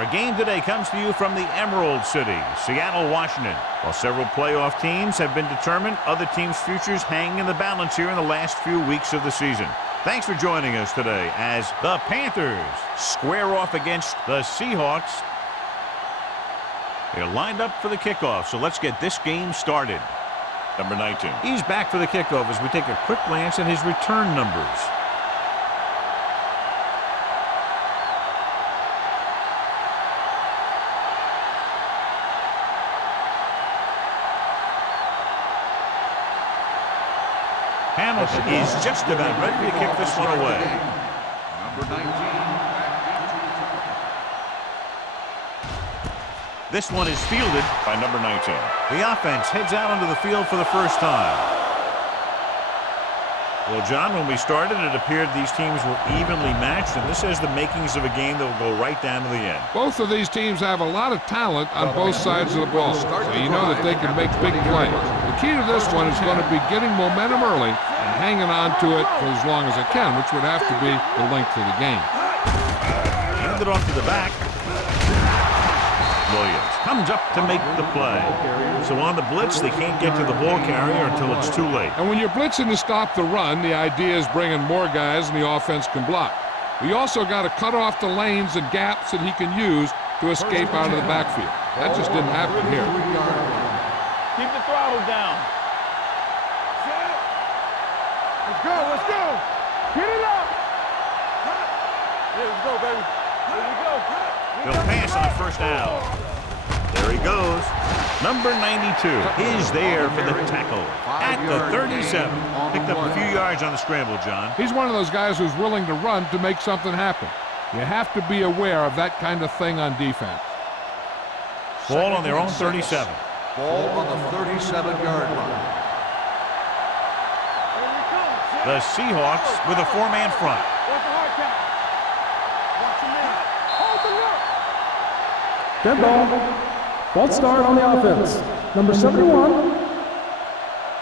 Our game today comes to you from the Emerald City, Seattle, Washington. While several playoff teams have been determined, other teams' futures hang in the balance here in the last few weeks of the season. Thanks for joining us today as the Panthers square off against the Seahawks. They're lined up for the kickoff, so let's get this game started. Number 19. He's back for the kickoff as we take a quick glance at his return numbers. Hamilton is just about ready to kick this one away. Number 19. This one is fielded by number 19. The offense heads out onto the field for the first time. Well, John, when we started, it appeared these teams were evenly matched, and this has the makings of a game that will go right down to the end. Both of these teams have a lot of talent on both sides of the ball, so you know that they can make big plays. The key to this one is going to be getting momentum early and hanging on to it for as long as it can, which would have to be the length of the game. Hand it off to the back. Williams comes up to make the play. So on the blitz, they can't get to the ball carrier until it's too late. And when you're blitzing to stop the run, the idea is bringing more guys and the offense can block. We also got to cut off the lanes and gaps that he can use to escape out of the backfield. That just didn't happen here. Keep the throttle down. Let's go, let's go. Get it up. Yeah, let's go, baby. Here we go. He'll pass on first down. There he goes. Number 92 is there for the tackle at the 37. Picked up a few yards on the scramble, John. He's one of those guys who's willing to run to make something happen. You have to be aware of that kind of thing on defense. Ball on their own 37. Ball on the 37-yard line. The Seahawks with a four-man front. Dead ball. False start on the offense. Number 71.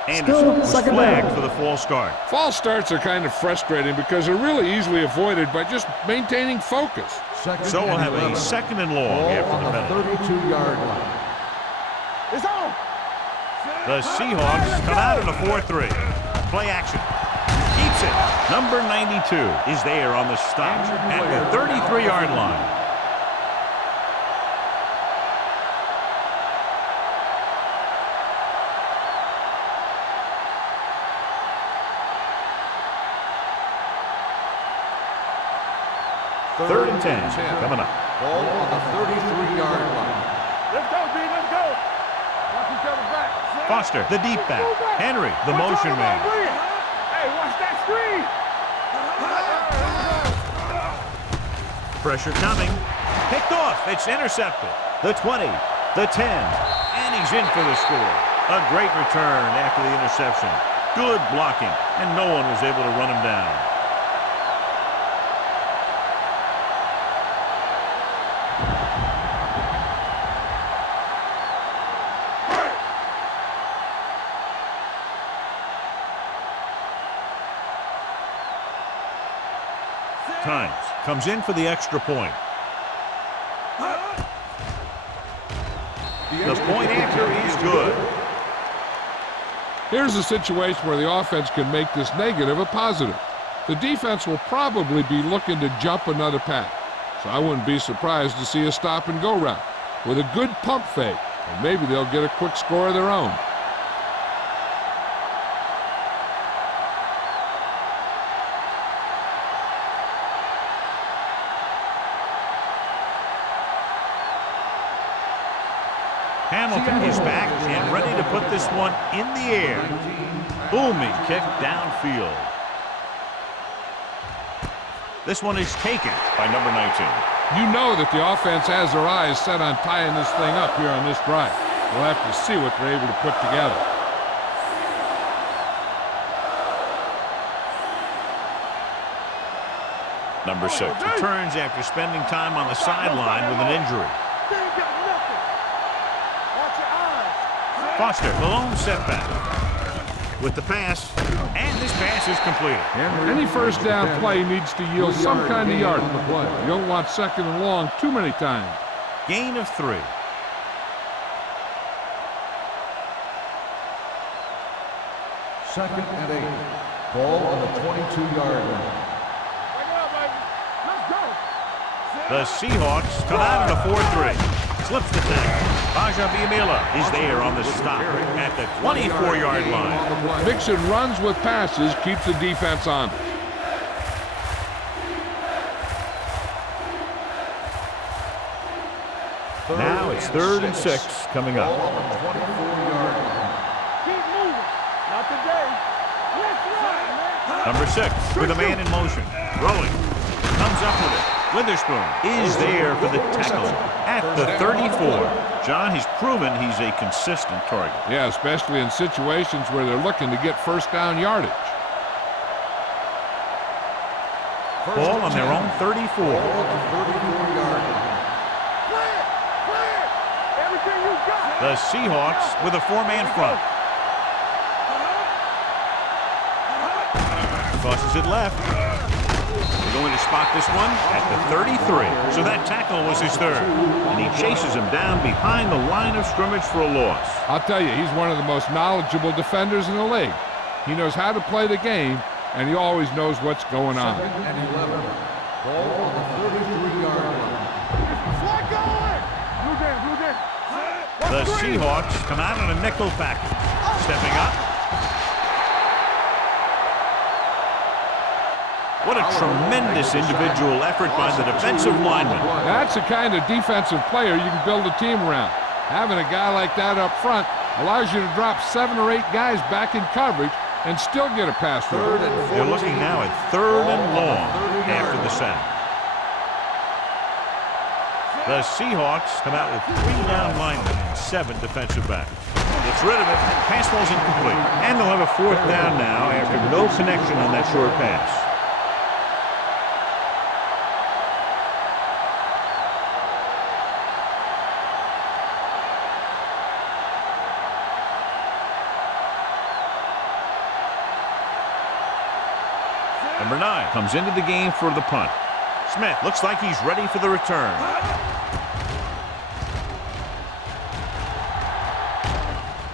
Anderson was second flagged down for the false start. False starts are kind of frustrating because they're really easily avoided by just maintaining focus. So we'll have a second and long after the penalty. 32-yard line. It's on. The Seahawks come out in a 4-3. Play action. Keeps it. Number 92 is there on the stop at the 33-yard line. Third and 10 coming up. Ball on the 33-yard line. Let's go, B, let's go. Watch each other back. Foster, the deep back. Henry, the motion man. Hey, watch that screen. Pressure coming. Picked off. It's intercepted. The 20, the 10, and he's in for the score. A great return after the interception. Good blocking, and no one was able to run him down. Times comes in for the extra point. The point after is good. Here's a situation where the offense can make this negative a positive. The defense will probably be looking to jump another pass, so I wouldn't be surprised to see a stop-and-go route with a good pump fake, and maybe they'll get a quick score of their own. Hamilton is back and ready to put this one in the air. Booming kick downfield. This one is taken by number 19. You know that the offense has their eyes set on tying this thing up here on this drive. We'll have to see what they're able to put together. Number 6 returns after spending time on the sideline with an injury. Foster, the lone setback. With the pass, and this pass is completed. Any first down play needs to yield some kind of yardage. You don't want second and long too many times. Gain of 3. Second and 8. Ball on the 22-yard line. Bring it up, baby. Let's go. The Seahawks come out in a 4-3. Slips the tackle. Raja Biamila is there on the stop at the 24-yard line. Mixon runs with passes, keeps the defense on. Now it's 3rd and 6 coming Ball up. on the 24-yard line. Keep moving. Not today. Let's run, man. Number 6 with a man in motion. Rolling. Comes up with it. Witherspoon is there for the tackle at the 34. John, he's proven he's a consistent target. Yeah, especially in situations where they're looking to get first down yardage. Ball on their own 34. Ball on the 34-yard line. Clear. Clear. Everything you got. The Seahawks with a 4-man front. Tosses it left. They're going to spot this one at the 33. So that tackle was his 3rd. And he chases him down behind the line of scrimmage for a loss. I'll tell you, he's one of the most knowledgeable defenders in the league. He knows how to play the game, and he always knows what's going on. Second and 11. Ball on the 33-yard line. Slide going. Blue jam. Blue jam. The Seahawks come out in a nickel package. Stepping up. What a tremendous individual effort by the defensive lineman. That's the kind of defensive player you can build a team around. Having a guy like that up front allows you to drop 7 or 8 guys back in coverage and still get a pass rush. Third and 14. They're looking now at 3rd and long after the center. The Seahawks come out with 3 down linemen and 7 defensive backs. Gets rid of it. Pass ball's incomplete. And they'll have a 4th down now after no connection on that short pass. Number 9 comes into the game for the punt. Smith looks like he's ready for the return.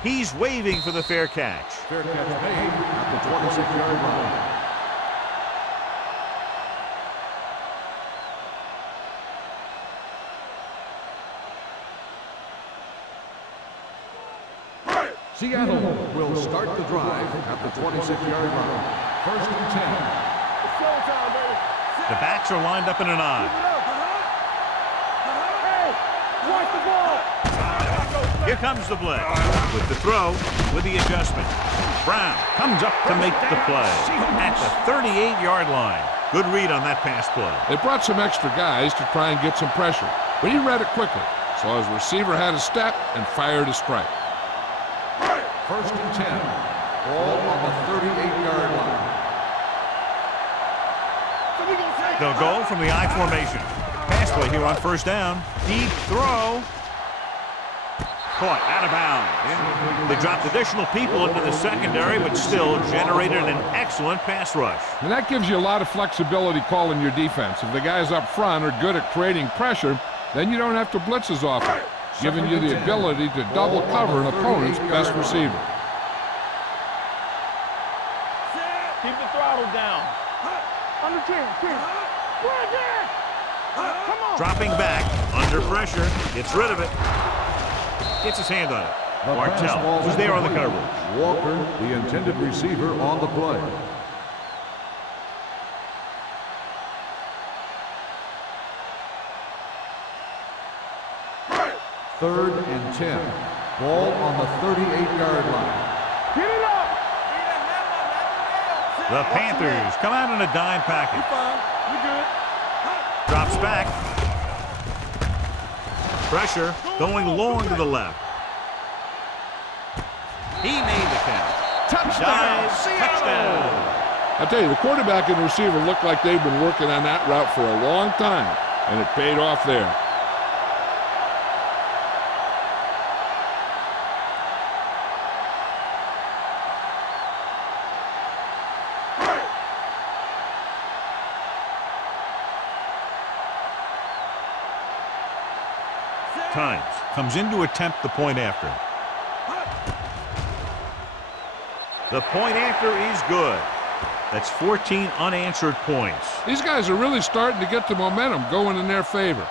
He's waving for the fair catch. Fair catch made at the 26-yard line. Seattle will start the drive at the 26-yard line. 1st and 10. It's showtime, baby. The backs are lined up in an I. Hey, watch the ball. Here comes the blitz. With the throw, with the adjustment. Brown comes up to make the play at the 38-yard line. Good read on that pass play. They brought some extra guys to try and get some pressure, but he read it quickly. So his receiver had a step and fired a strike. 1st and 10. Ball on the 38-yard line. They'll go from the I formation. Pass play here on 1st down. Deep throw. Caught out of bounds. They dropped additional people into the secondary, but still generated an excellent pass rush. And that gives you a lot of flexibility calling your defense. If the guys up front are good at creating pressure, then you don't have to blitz as often, giving you the ability to double cover an opponent's best receiver. Keep the throttle down. Under 10. Right there. Come on. Dropping back, under pressure, gets rid of it. Gets his hand on it. Martell, who's there on the coverage. Walker, the intended receiver, on the play. Third and 10. Ball on the 38-yard line. Get it up. The Panthers come out in a dime package. Fine. You good. Drops back. Pressure going long to the left. He made the catch. Touchdown. Touchdown. I tell you, the quarterback and the receiver look like they've been working on that route for a long time, and it paid off there. times. Comes in to attempt the point after. The point after is good. That's 14 unanswered points. These guys are really starting to get the momentum going in their favor.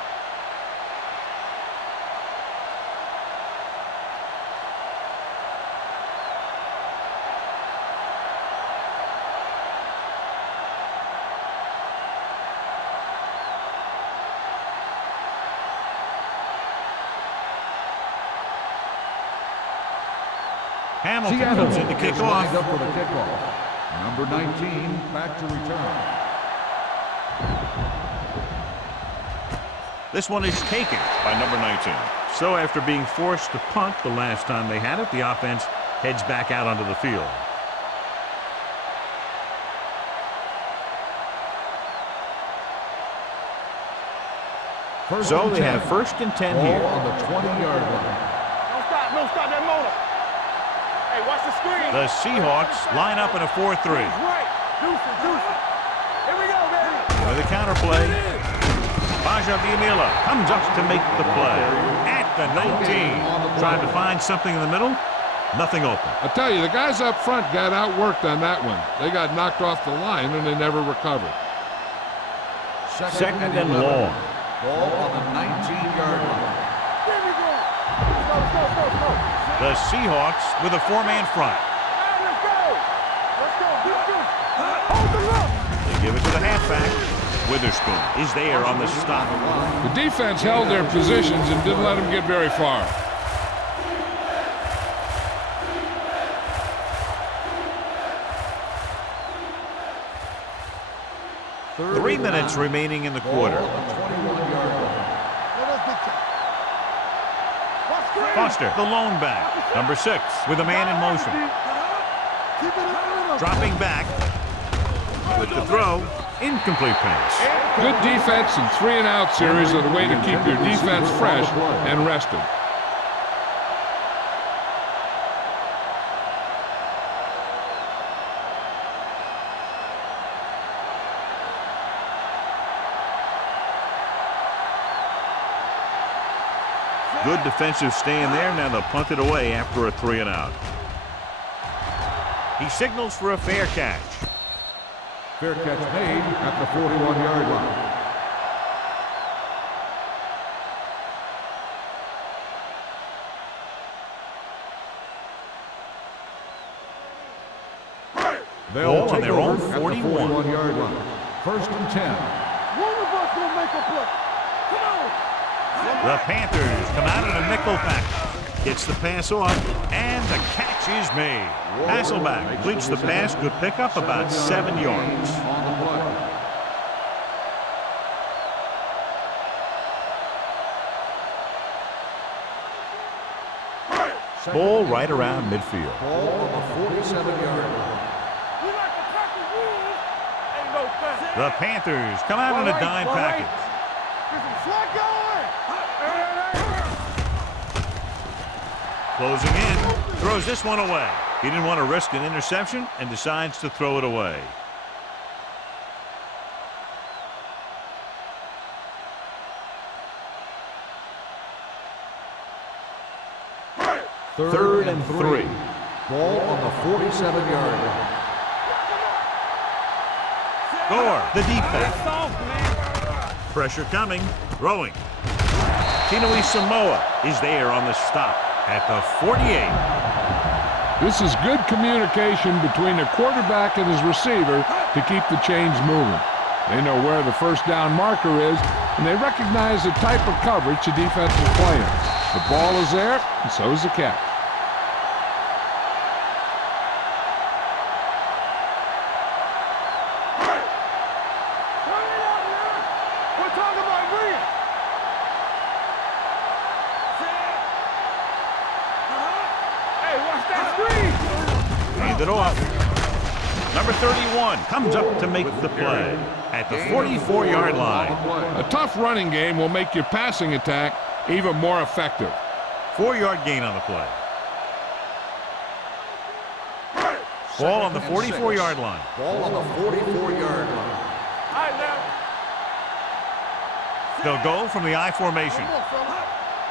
Hamilton Seattle comes in to kick is off. lined up for the kickoff. Number 19 back to return. This one is taken by number 19. So after being forced to punt the last time they had it, the offense heads back out onto the field. So they have 1st and 10 Ball here. on the 20-yard line. Don't stop that motor. Hey, watch the screen. The Seahawks line up in a 4-3. Right. Deuce it. Here we go, baby. With a counterplay, Bajabimila comes up to make the play. At the 19. Tried to find something in the middle. Nothing open. I tell you, the guys up front got outworked on that one. They got knocked off the line and they never recovered. Second and long. Ball on the 19-yard line. There we go. Let's go. The Seahawks with a 4-man front. Let's go. Deuce. Hold the look. They give it to the halfback. Witherspoon is there on the stop. The defense held their positions and didn't let them get very far. Three minutes remaining in the quarter. Foster, the lone back. Number 6 with a man in motion. Dropping back with the throw. Incomplete pass. Good defense and 3-and-out series are the way to keep your defense fresh and rested. Good defensive stand there. Now they'll punt it away after a 3-and-out. He signals for a fair catch. Fair catch made at the 41-yard line. They'll Ball on take their own over at the 41. 41-yard line. 1st and 10. One of us will make a play. Come on. The Panthers come out in a nickel package. Gets the pass off, and the catch is made. Hasselback completes the pass. Good pickup, about 7 yards. On the play. Ball right around midfield. Ball on the 47-yard line. We like to pack the rules. Ain't no thing. The Panthers come out in a dime package. Slide going. Closing in, throws this one away. He didn't want to risk an interception and decides to throw it away. Third and 3. Ball on the 47-yard line. Gore, the deep pass. Pressure coming, throwing. Tinui Samoa is there on the stop at the 48. This is good communication between the quarterback and his receiver to keep the chains moving. They know where the first down marker is, and they recognize the type of coverage the defense is playing. The ball is there, and so is the catch. We're talking about Green. Hey, watch that screen. Hand it off. Number 31 comes up to make the play at the 44-yard line. A tough running game will make your passing attack even more effective. 4-yard gain on the play. Ball on the 44-yard line. Ball on the 44-yard line. They'll go from the I formation.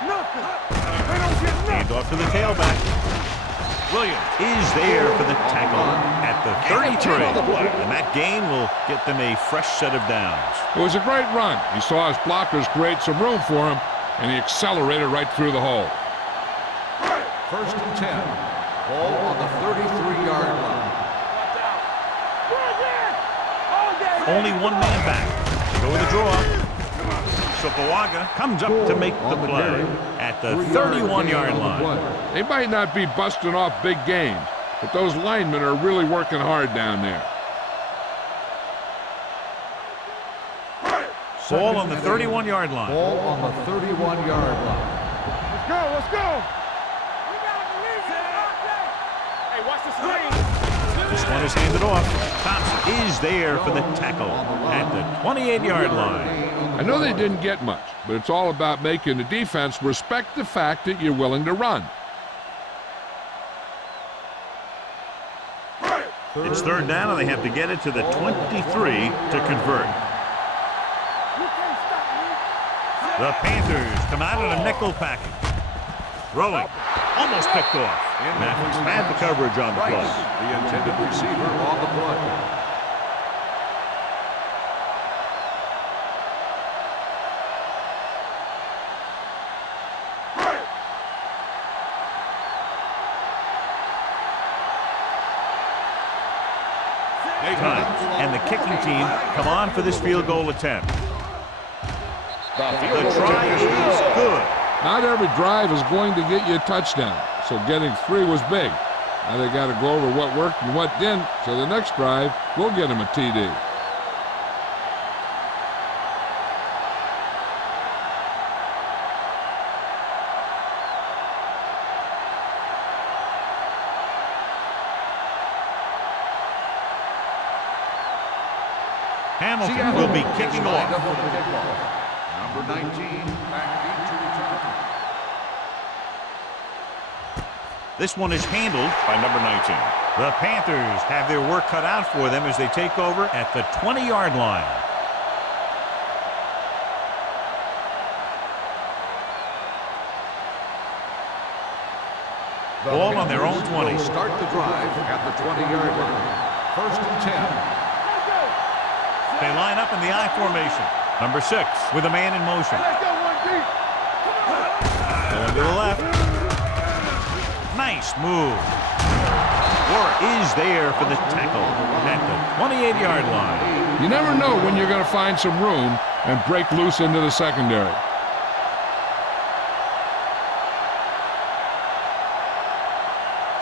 Nothing. They don't get nothing. Hand off to the tailback. Williams is there for the tackle at the 33. And that gain will get them a fresh set of downs. It was a great run. He saw his blockers create some room for him, and he accelerated right through the hole. First and 10. Ball on the 33-yard line. Only one man back. Go with the draw. Sopoaga comes up to make the play at the 31-yard line. They might not be busting off big games, but those linemen are really working hard down there. Ball on the 31-yard line. Ball on the 31-yard line. Let's go, let's go. Hey, watch the screen. This one is handed off. Thompson is there for the tackle at the 28-yard line. I know they didn't get much, but it's all about making the defense respect the fact that you're willing to run. It's third down, and they have to get it to the 23 to convert. The Panthers come out in a nickel package. Throwing. Almost picked off. Matthews had the coverage on the play. The intended receiver on the play. And the kicking team come on for this field goal attempt. The try is good. Not every drive is going to get you a touchdown, so getting 3 was big. Now they got to go over what worked and what didn't, so the next drive will get them a TD. Hamilton will be kicking off. Number 19, back deep to return. This one is handled by number 19. The Panthers have their work cut out for them as they take over at the 20-yard line. Ball on their own 20. Start the drive at the 20-yard line. First and 10. They line up in the I formation. Number 6 with a man in motion. Going to the left. Nice move. Warwick is there for the tackle at the 28-yard line. You never know when you're going to find some room and break loose into the secondary.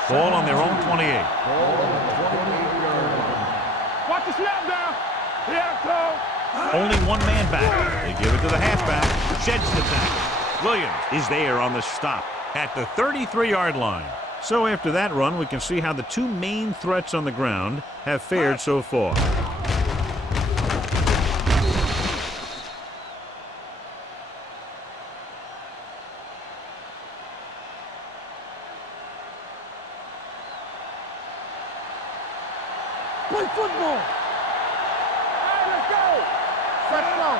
Ball on their own 28. Ball on the 28-yard line. Watch the snap down. Only one man back. They give it to the halfback. Sheds the tackle. Williams is there on the stop at the 33-yard line. So after that run, we can see how the two main threats on the ground have fared so far. Play football. Let's go. Let's go.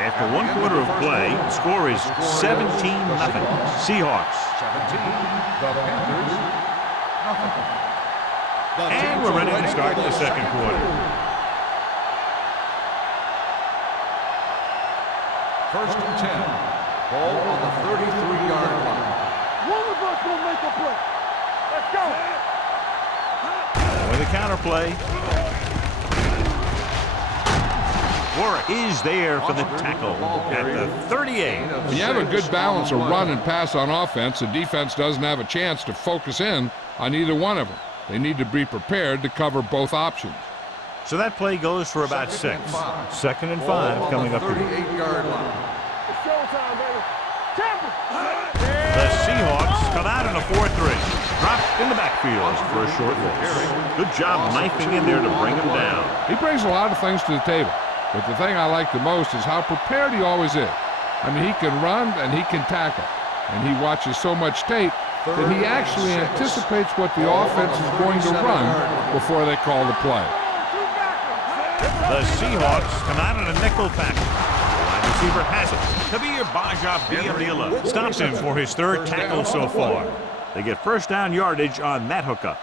After 1 quarter of play, the score is 17-0. Seahawks. 17. The Panthers. Nothing. And we're ready to start the second quarter. First and 10. Ball on the 33-yard line. One of us will make a play. Let's go. With a counter play. Warwick is there for the tackle at the 38. When you have a good balance of run and pass on offense, the defense doesn't have a chance to focus in on either one of them. They need to be prepared to cover both options. So that play goes for about 6. Second and 5 coming up. 38-yard line. It's showtime, baby. Temple. The Seahawks come out in a 4-3. Dropped in the backfield for a short loss. Good job knifing in there to bring him down. He brings a lot of things to the table, but the thing I like the most is how prepared he always is. I mean, he can run and he can tackle, and he watches so much tape that he actually anticipates what the offense is going to run before they call the play. The Seahawks come out in a nickel package. The wide receiver has it. Kabir Baja-Biamila stops him for his third tackle so far. They get first down yardage on that hookup.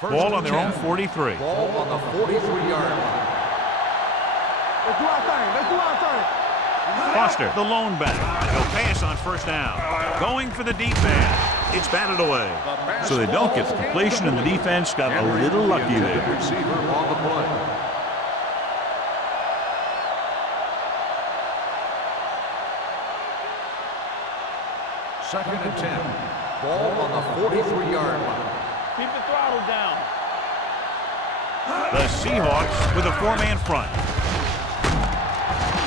Ball on their own 43. Ball on the 43-yard line. Let's do our thing. Let's do our thing. Foster, the lone back. He'll pass on first down. Going for the deep man. It's batted away. So they don't get the completion, and the defense got a little lucky there. Receiver on the play. Second and 10. Ball on the 43-yard line. Keep the throttle down. The Seahawks with a four-man front.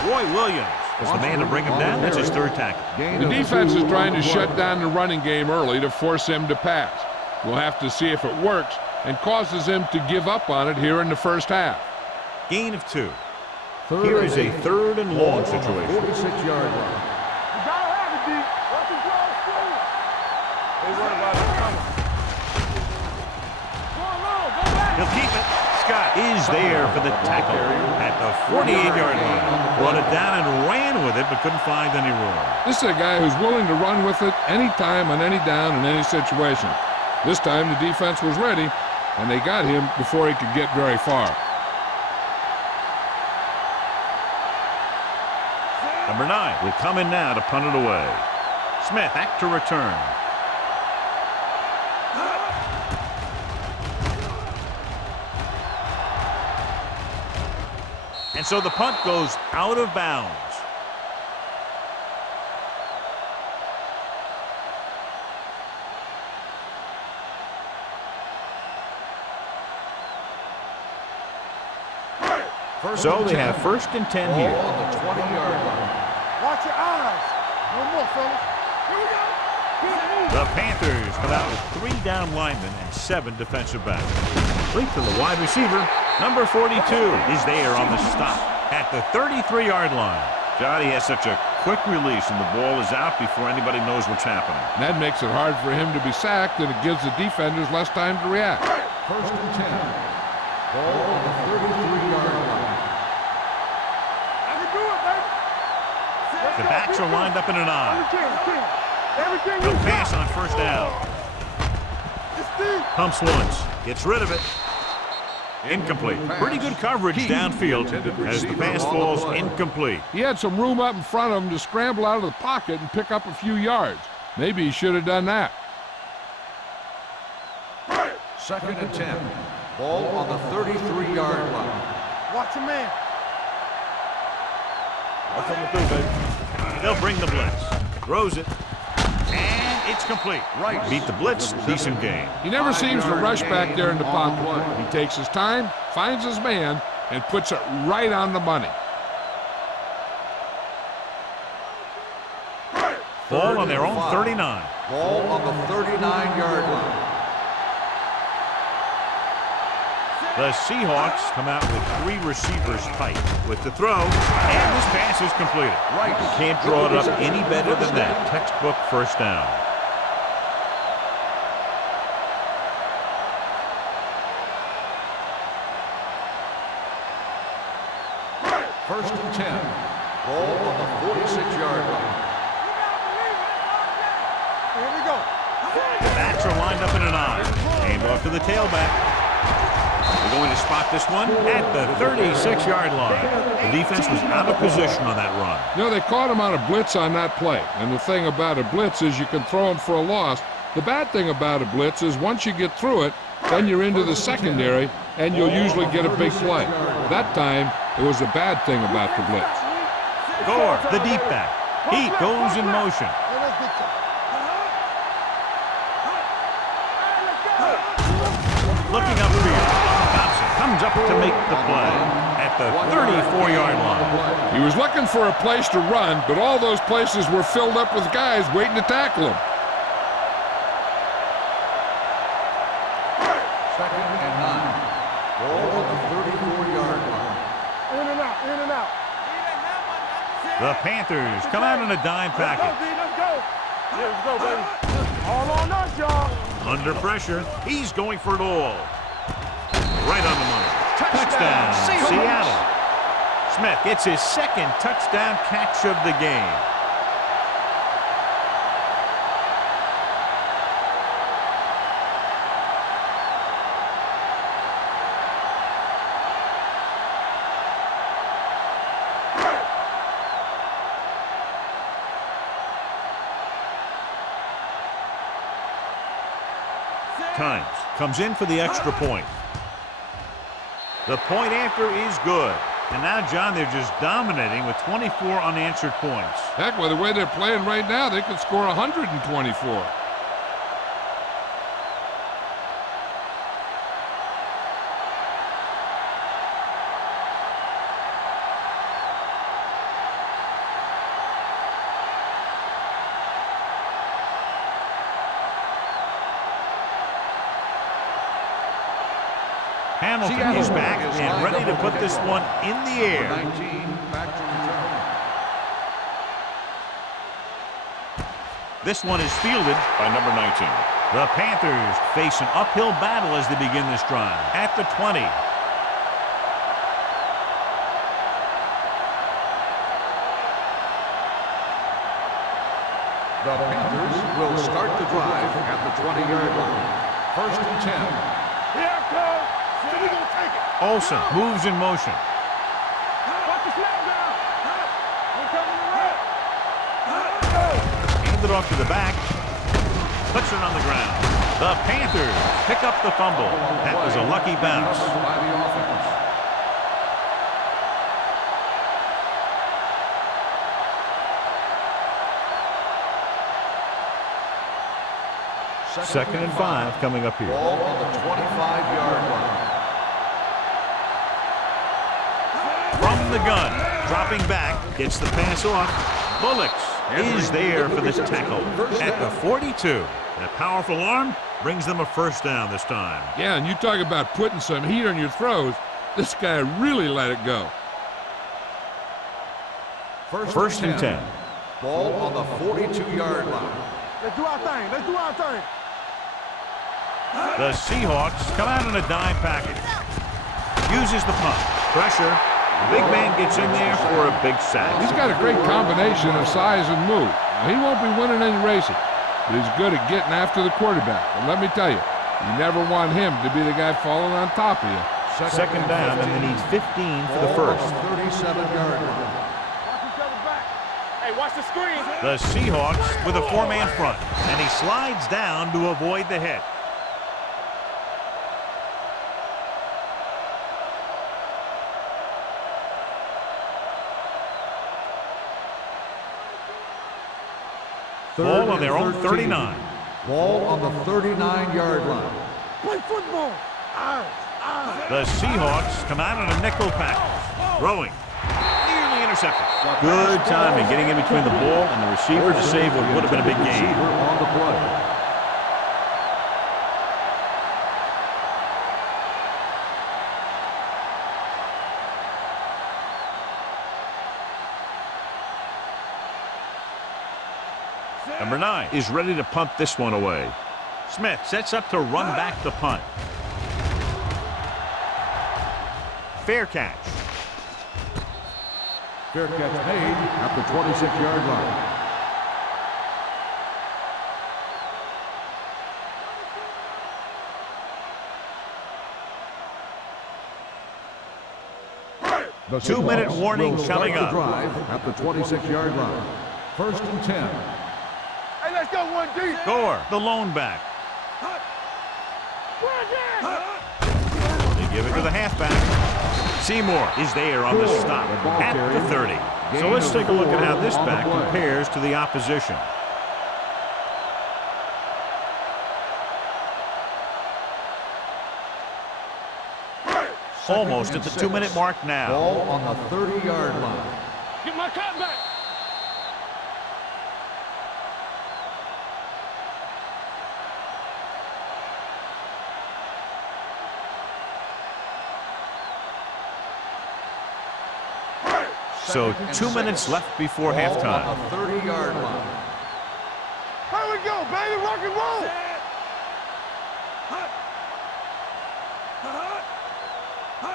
Roy Williams is the man to bring him down. That's his third tackle. The defense is trying to shut down the running game early to force him to pass. We'll have to see if it works and causes him to give up on it here in the first half. Gain of 2. Here is a third and long situation. 46-yard line. You gotta have it, D. What's the draw, school? They worry about it coming. Go along, go back. He'll keep it. Scott is there for the tackle at the 48-yard line. Brought it down and ran with it, but couldn't find any room. This is a guy who's willing to run with it anytime, on any down, in any situation. This time the defense was ready, and they got him before he could get very far. Number 9 will come in now to punt it away. Smith back to return. And so the punt goes out of bounds. So they have first and 10 Ball here. on the 20-yard line. Watch your eyes. No more, fellas. Here we go. The Panthers come out with 3 down linemen and 7 defensive backs. Link to the wide receiver. Number 42 is there on the stop at the 33-yard line. Johnny has such a quick release, and the ball is out before anybody knows what's happening. And that makes it hard for him to be sacked, and it gives the defenders less time to react. First and 10. Ball on the 33-yard line. I can do it, baby. The backs are lined up in an I. Everything He'll you pass got. on first down. It's deep. Pumps once. Gets rid of it. Incomplete. Pretty good coverage downfield as the pass falls incomplete. He had some room up in front of him to scramble out of the pocket and pick up a few yards. Maybe he should have done that. Second and 10. Ball on the 33-yard line. Watch your man. That's what I'm gonna do, baby. They'll bring the blitz. Throws it. And it's complete. Right. Beat the blitz. Decent game. He never seems to rush back there in the pocket. He takes his time, finds his man, and puts it right on the money. Ball on their own 39. Ball on the 39-yard line. The Seahawks come out with 3 receivers tight with the throw, and this pass is completed. Right. Can't draw it up any better than that. Textbook first down. First and 10. Ball on the 46-yard line. Here we go. The backs are lined up in an I. Hand off to the tailback. They're going to spot this one at the 36-yard line. The defense was out of position on that run. You know, they caught him on a blitz on that play. And the thing about a blitz is you can throw him for a loss. The bad thing about a blitz is once you get through it, then you're into the secondary, and you'll usually get a big play. That time, it was a bad thing about the blitz. Gore, the deep back. Heat goes in motion. Hey, let's get you. Looking upfield. Thompson comes up to make the play at the 34-yard line. He was looking for a place to run, but all those places were filled up with guys waiting to tackle him. Second and 9. Ball on the 34-yard line. In and out, in and out. The Panthers come out in a dime Let's go, package. D, let's go. Yeah, let's go, baby. All on us, y'all. Under pressure, he's going for it all. Right on the money. Touchdown, Seattle. Smith gets his second touchdown catch of the game. Times comes in for the extra point. The point after is good. And now, John, they're just dominating with 24 unanswered points. Heck, with the way they're playing right now, they could score 124. Hamilton is back and ready to put this one in the air. 19, back to return. This one is fielded by number 19. The Panthers face an uphill battle as they begin this drive. At the 20. The Panthers will start the drive at the 20-yard line. First and 10. Here it comes. So we gonna take it. Olsen moves in motion. Watch the snap down. We're coming around. Handed off to the back. Puts it on the ground. The Panthers pick up the fumble. That was a lucky bounce. By the offense. Second and 5 coming up here. Ball on the 25-yard line. From the gun, dropping back, gets the pass off. Bullocks is there for this tackle at the 42. That powerful arm brings them a first down this time. Yeah, and you talk about putting some heat on your throws. This guy really let it go. First and 10. Ball on the 42-yard line. Let's do our thing. Let's do our thing. The Seahawks come out in a dime package. Uses the punt. Pressure. The big man gets in there for a big sack. He's got a great combination of size and move. Now, he won't be winning any races, but he's good at getting after the quarterback. And let me tell you, you never want him to be the guy falling on top of you. Second down, and they need 15 for the first. 37-yard line. Watch each other back. Hey, watch the screen. The Seahawks with a four-man front, and he slides down to avoid the hit. Ball on their own 39. Ball on the 39-yard line. Play football. The Seahawks come out on a nickel package. Throwing. Nearly intercepted. Good timing getting in between the ball and the receiver to save what would have been a big gain. Receiver on the play. Number 9 is ready to punt this one away. Smith sets up to run back the punt. Fair catch. Fair catch made at the 26-yard line. The 2-minute Seahawks warning will start coming the up. drive at the 26-yard line. First and 10. Hey, let's go one deep. Gore, the lone back. They give it to the halfback. Seymour is there on the stop at the 30. So let's take a look at how this back compares to the opposition. Almost at the 2-minute mark now. Ball on the 30-yard line. Get my cut back. So 2 minutes left before Ball halftime. on the 30-yard line. baby. Rock and roll. A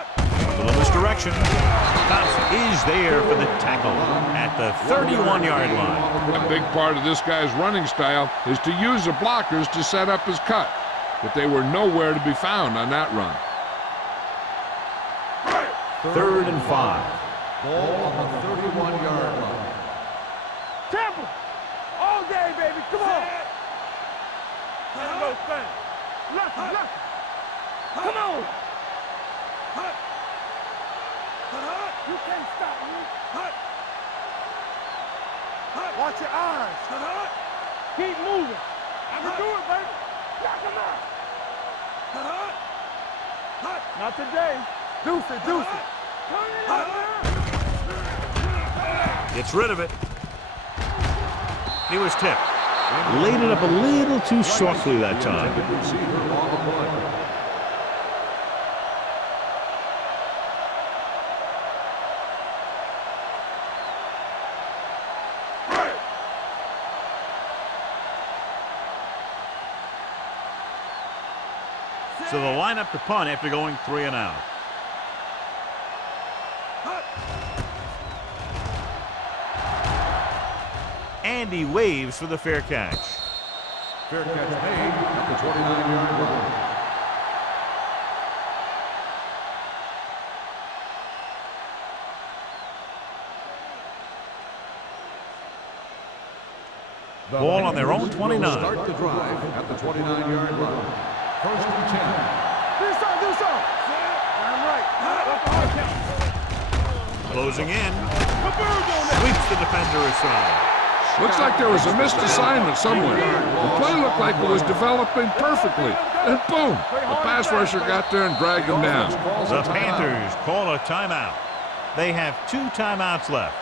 little misdirection. Thompson is there for the tackle at the 31-yard line. A big part of this guy's running style is to use the blockers to set up his cut, but they were nowhere to be found on that run. 3rd and 5. Ball on the 31-yard line. Temple. All day, baby. Come on. Go, stand. Left. Come on. You can't stop me. Watch your eyes. Keep moving. I can do it, baby. Knock him out. Not today. Deuce it. Turn it up, man. Gets rid of it. He was tipped. Laid it up a little too softly that time. Receiver on the play. So the lineup to punt after going 3 and out. Andy waves for the fair catch. Fair catch made at the 29-yard line. Ball on their own 29. Start the drive at the 29-yard line. 1st and 10. Do something. I'm right. Closing in. Sweeps the defender aside. Looks like there was a missed assignment somewhere. The play looked like it was developing perfectly. And boom, the pass rusher got there and dragged him down. The Panthers call a timeout. They have 2 timeouts left.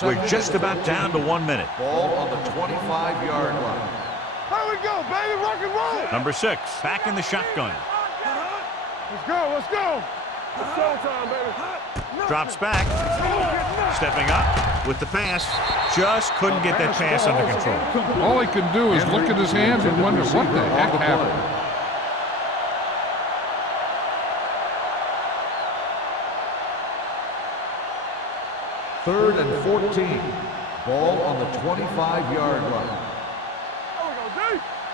We're just about down to 1 minute. Ball on the 25-yard line. Here we go, baby. Rock and roll. Number 6, back in the shotgun. Let's go. It's showtime, baby. Drops back. Stepping up with the pass. Just couldn't get that pass under control. All he can do is look at his hands and wonder what the heck happened. Third and 14. Ball on the 25-yard line. There we go, D.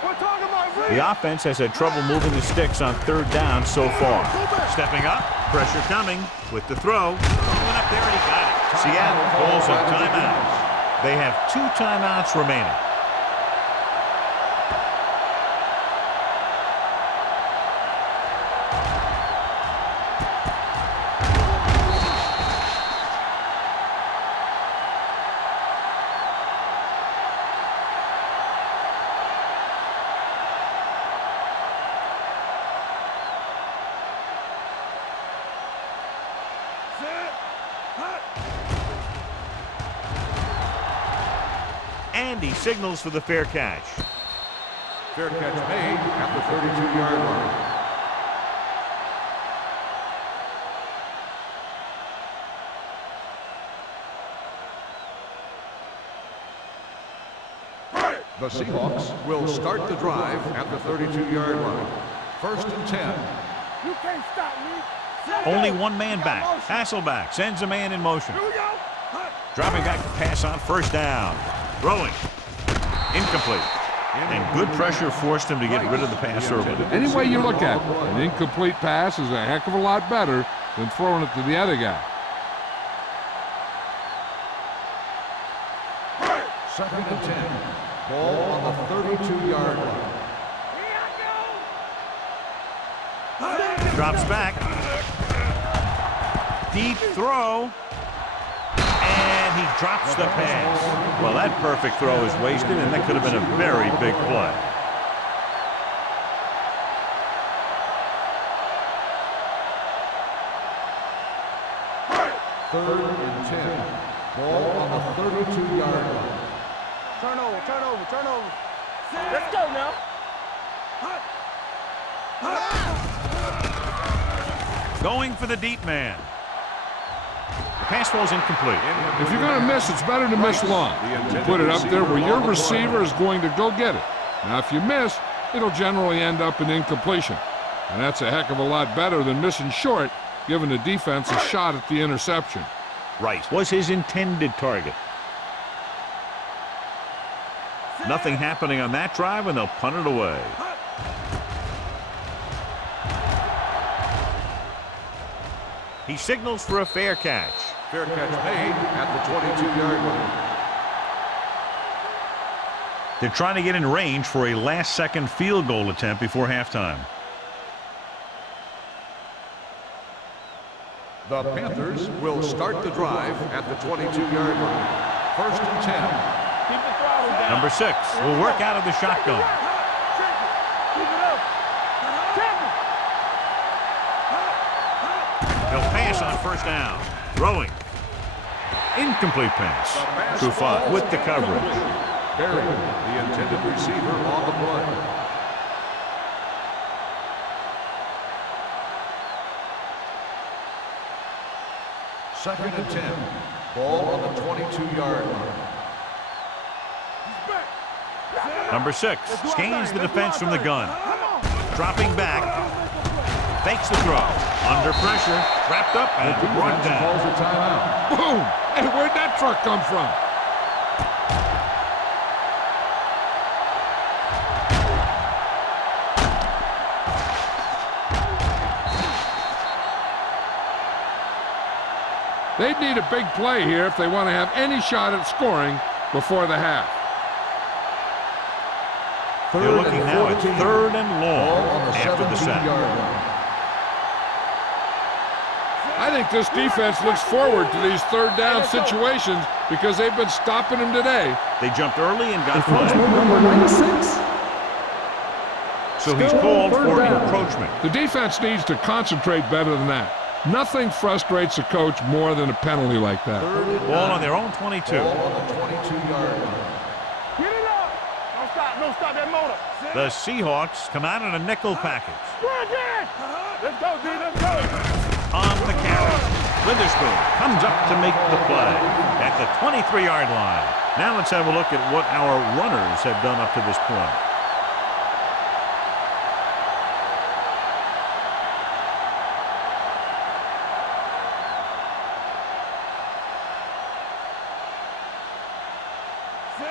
We're talking about read. The offense has had trouble moving the sticks on 3rd down so far. Stepping up, pressure coming with the throw. Went up there and he got it. Seattle calls a timeout. They have 2 timeouts remaining. Andy signals for the fair catch. Fair catch made at the 32-yard line. The Seahawks will start the drive at the 32-yard line. 1st and 10. You can't stop me. Only 1 man back. Hasselback sends a man in motion. Here we go. Dropping back to pass on 1st down. Throwing. Incomplete. And good pressure forced him to get rid of the pass early. Any way you look at it, an incomplete pass is a heck of a lot better than throwing it to the other guy. 2nd and 10. Ball on the 32-yard line. Drops back. Deep throw. And he drops the pass. Well, that perfect throw is wasted, and that could have been a very big play. Third and 10. Ball on the 32-yard line. Turnover. Let's go now. Going for the deep man. The pass falls incomplete. If you're going to miss, it's better to miss long. You put it up there where your receiver is going to go get it. Now, if you miss, it'll generally end up in incompletion. And that's a heck of a lot better than missing short, giving the defense a shot at the interception. Right was his intended target. Nothing happening on that drive, and they'll punt it away. He signals for a fair catch. Fair catch made at the 22-yard line. They're trying to get in range for a last-second field goal attempt before halftime. The Panthers will start the drive at the 22-yard line. First and 10. Keep the throttle down. Number 6 will work out of the shotgun. Keep it up. He'll pass on first down. Throwing. Incomplete pass. Trufant with the coverage. Berry, the intended receiver, on the play. Second and 10. Ball on the 22-yard line. Number 6 scans the defense from the gun. Dropping back. Fakes the throw. Under pressure. Wrapped up and brought down. Calls a timeout. Boom! And where'd that truck come from? They'd need a big play here if they want to have any shot at scoring before the half. They're looking now at 3rd and long after the sack. I think this defense looks forward to these third down situations because they've been stopping them today. They jumped early and got flagged. Number 96. So he's called for encroachment. The defense needs to concentrate better than that. Nothing frustrates a coach more than a penalty like that. Ball on their own 22. Ball on the 22-yard line. Get it up. Don't stop that motor. The Seahawks come out in a nickel package. Run, Dan. Let's go, D. Let's go. On the carry. Witherspoon comes up to make the play at the 23-yard line. Now let's have a look at what our runners have done up to this point.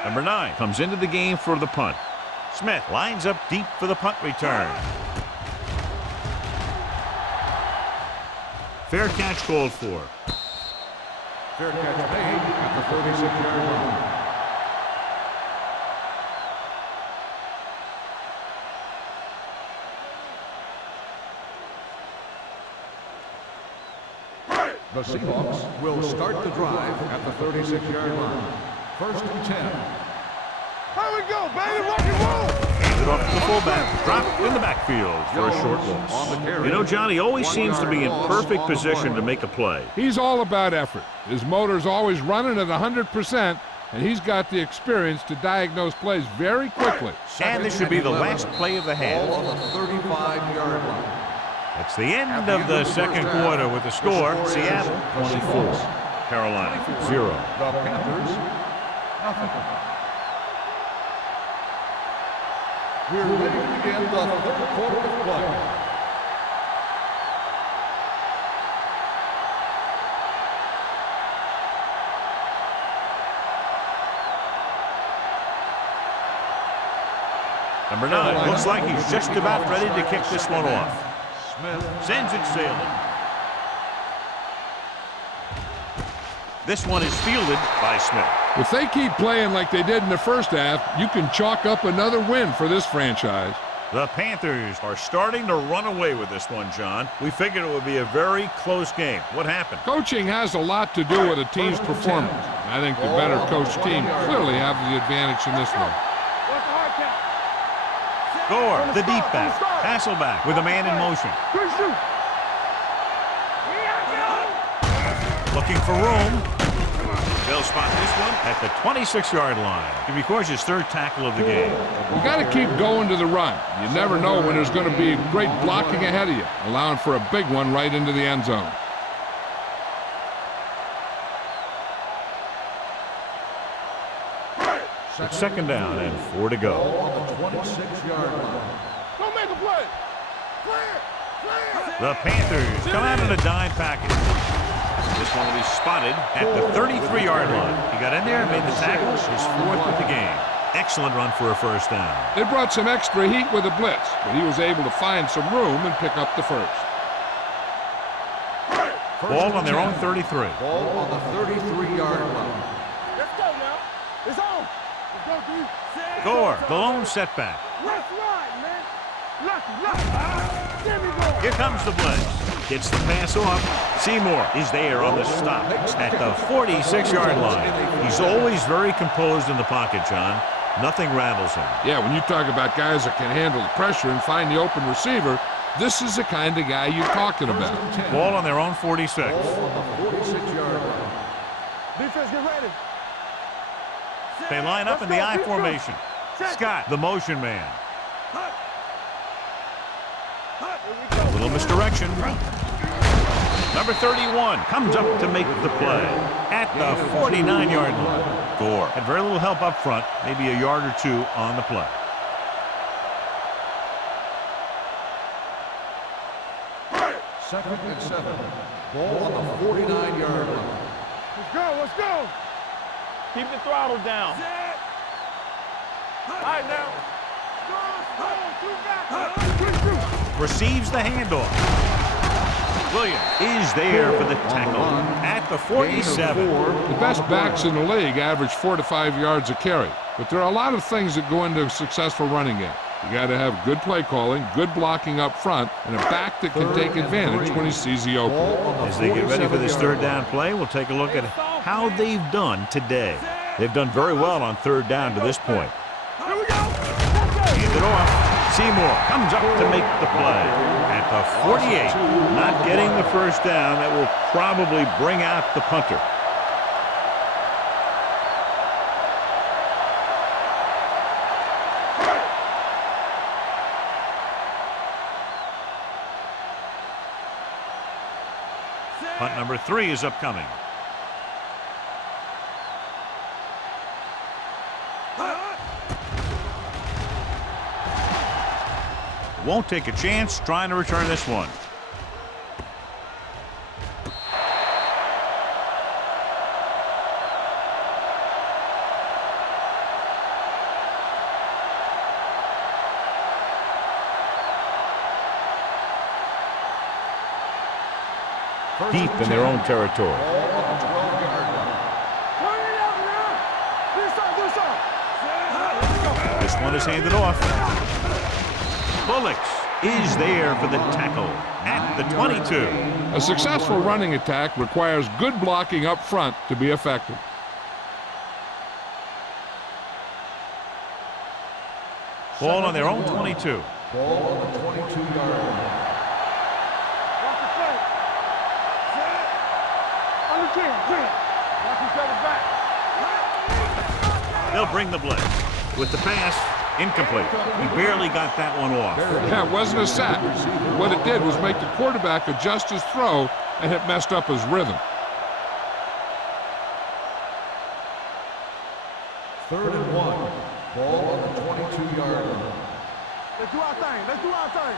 Number 9 comes into the game for the punt. Smith lines up deep for the punt return. Fair catch called for. Fair catch made at the 36-yard line. The Seahawks will start the drive at the 36-yard line. First and 10. Here we go, baby. Rock and roll. Hands it off to the fullback. Drop in the backfield for a short loss. You know, John, he always seems to be in perfect position to make a play. He's all about effort. His motor's always running at 100%, and he's got the experience to diagnose plays very quickly. And this should be the last play of the half. Ball on the 35-yard line. It's the end of the second quarter with the score, Seattle 24, Carolina 0. The Panthers, nothing. We're ready to begin the third quarter of play. Number 9 looks like he's just about ready to kick this one off. Smith Sends it sailing. This one is fielded by Smith. If they keep playing like they did in the first half, you can chalk up another win for this franchise. The Panthers are starting to run away with this one, John. We figured it would be a very close game. What happened? Coaching has a lot to do with a team's performance. I think the better coached team clearly have the advantage in this one. What's the hard count? Gore, the deep back. Hasselback with a man in motion. Good shoot. Looking for room. They'll spot this one at the 26-yard line. He records his third tackle of the game. You got to keep going to the run. You never know when there's going to be great blocking ahead of you, allowing for a big one right into the end zone. It's second down and 4 to go. Ball on the 26-yard line. Don't make a play. Clear. Clear. The Panthers come out in a dime package. This one will be spotted at the 33-yard line. He got in there and made the tackle. His 4th of the game. Excellent run for a first down. They brought some extra heat with a blitz, but he was able to find some room and pick up the first. Ball on their own 33. Ball on the 33-yard line. Let's go now. It's on. Let's go, dude. Gore, the lone setback. Let's ride, man. Lucky. There we go. Here comes the blitz. Gets the pass off. Seymour is there on the stop at the 46-yard line. He's always very composed in the pocket, John. Nothing rattles him. Yeah, when you talk about guys that can handle the pressure and find the open receiver, this is the kind of guy you're talking about. Ball on their own 46. Ball on the 46-yard line. Defense, get ready. They line up in the I formation. Scott, the motion man. A little misdirection. Number 31 comes up to make the play at the 49-yard line. Gore had very little help up front, maybe a yard or two on the play. Second and 7. Ball on the 49-yard line. Let's go. Let's go. Keep the throttle down. All right, now. Receives the handoff. Williams is there for the tackle at the 47. The best backs in the league average 4 to 5 yards a carry, but there are a lot of things that go into a successful running game. You got to have good play calling, good blocking up front, and a back that can take advantage when he sees the open. As they get ready for this third down play, we'll take a look at how they've done today. They've done very well on third down to this point. Here we go. Hand it off. Seymour comes up to make the play at the 48. Not getting the first down. That will probably bring out the punter. Punt number 3 is upcoming. Won't take a chance trying to return this one. Deep in their own territory. Ball on the 12-yard line. Turn it up now. This one is handed off. Bullocks is there for the tackle at the 22. A successful running attack requires good blocking up front to be effective. Ball on their own 22. Ball on the 22-yard line. Watch the play. On the 10. Watch each other back. They'll bring the blitz. With the pass, incomplete. He barely got that one off. Yeah, it wasn't a sack. What it did was make the quarterback adjust his throw, and it messed up his rhythm. Third and 1. Ball on the 22-yard line. Let's do our thing. Let's do our thing.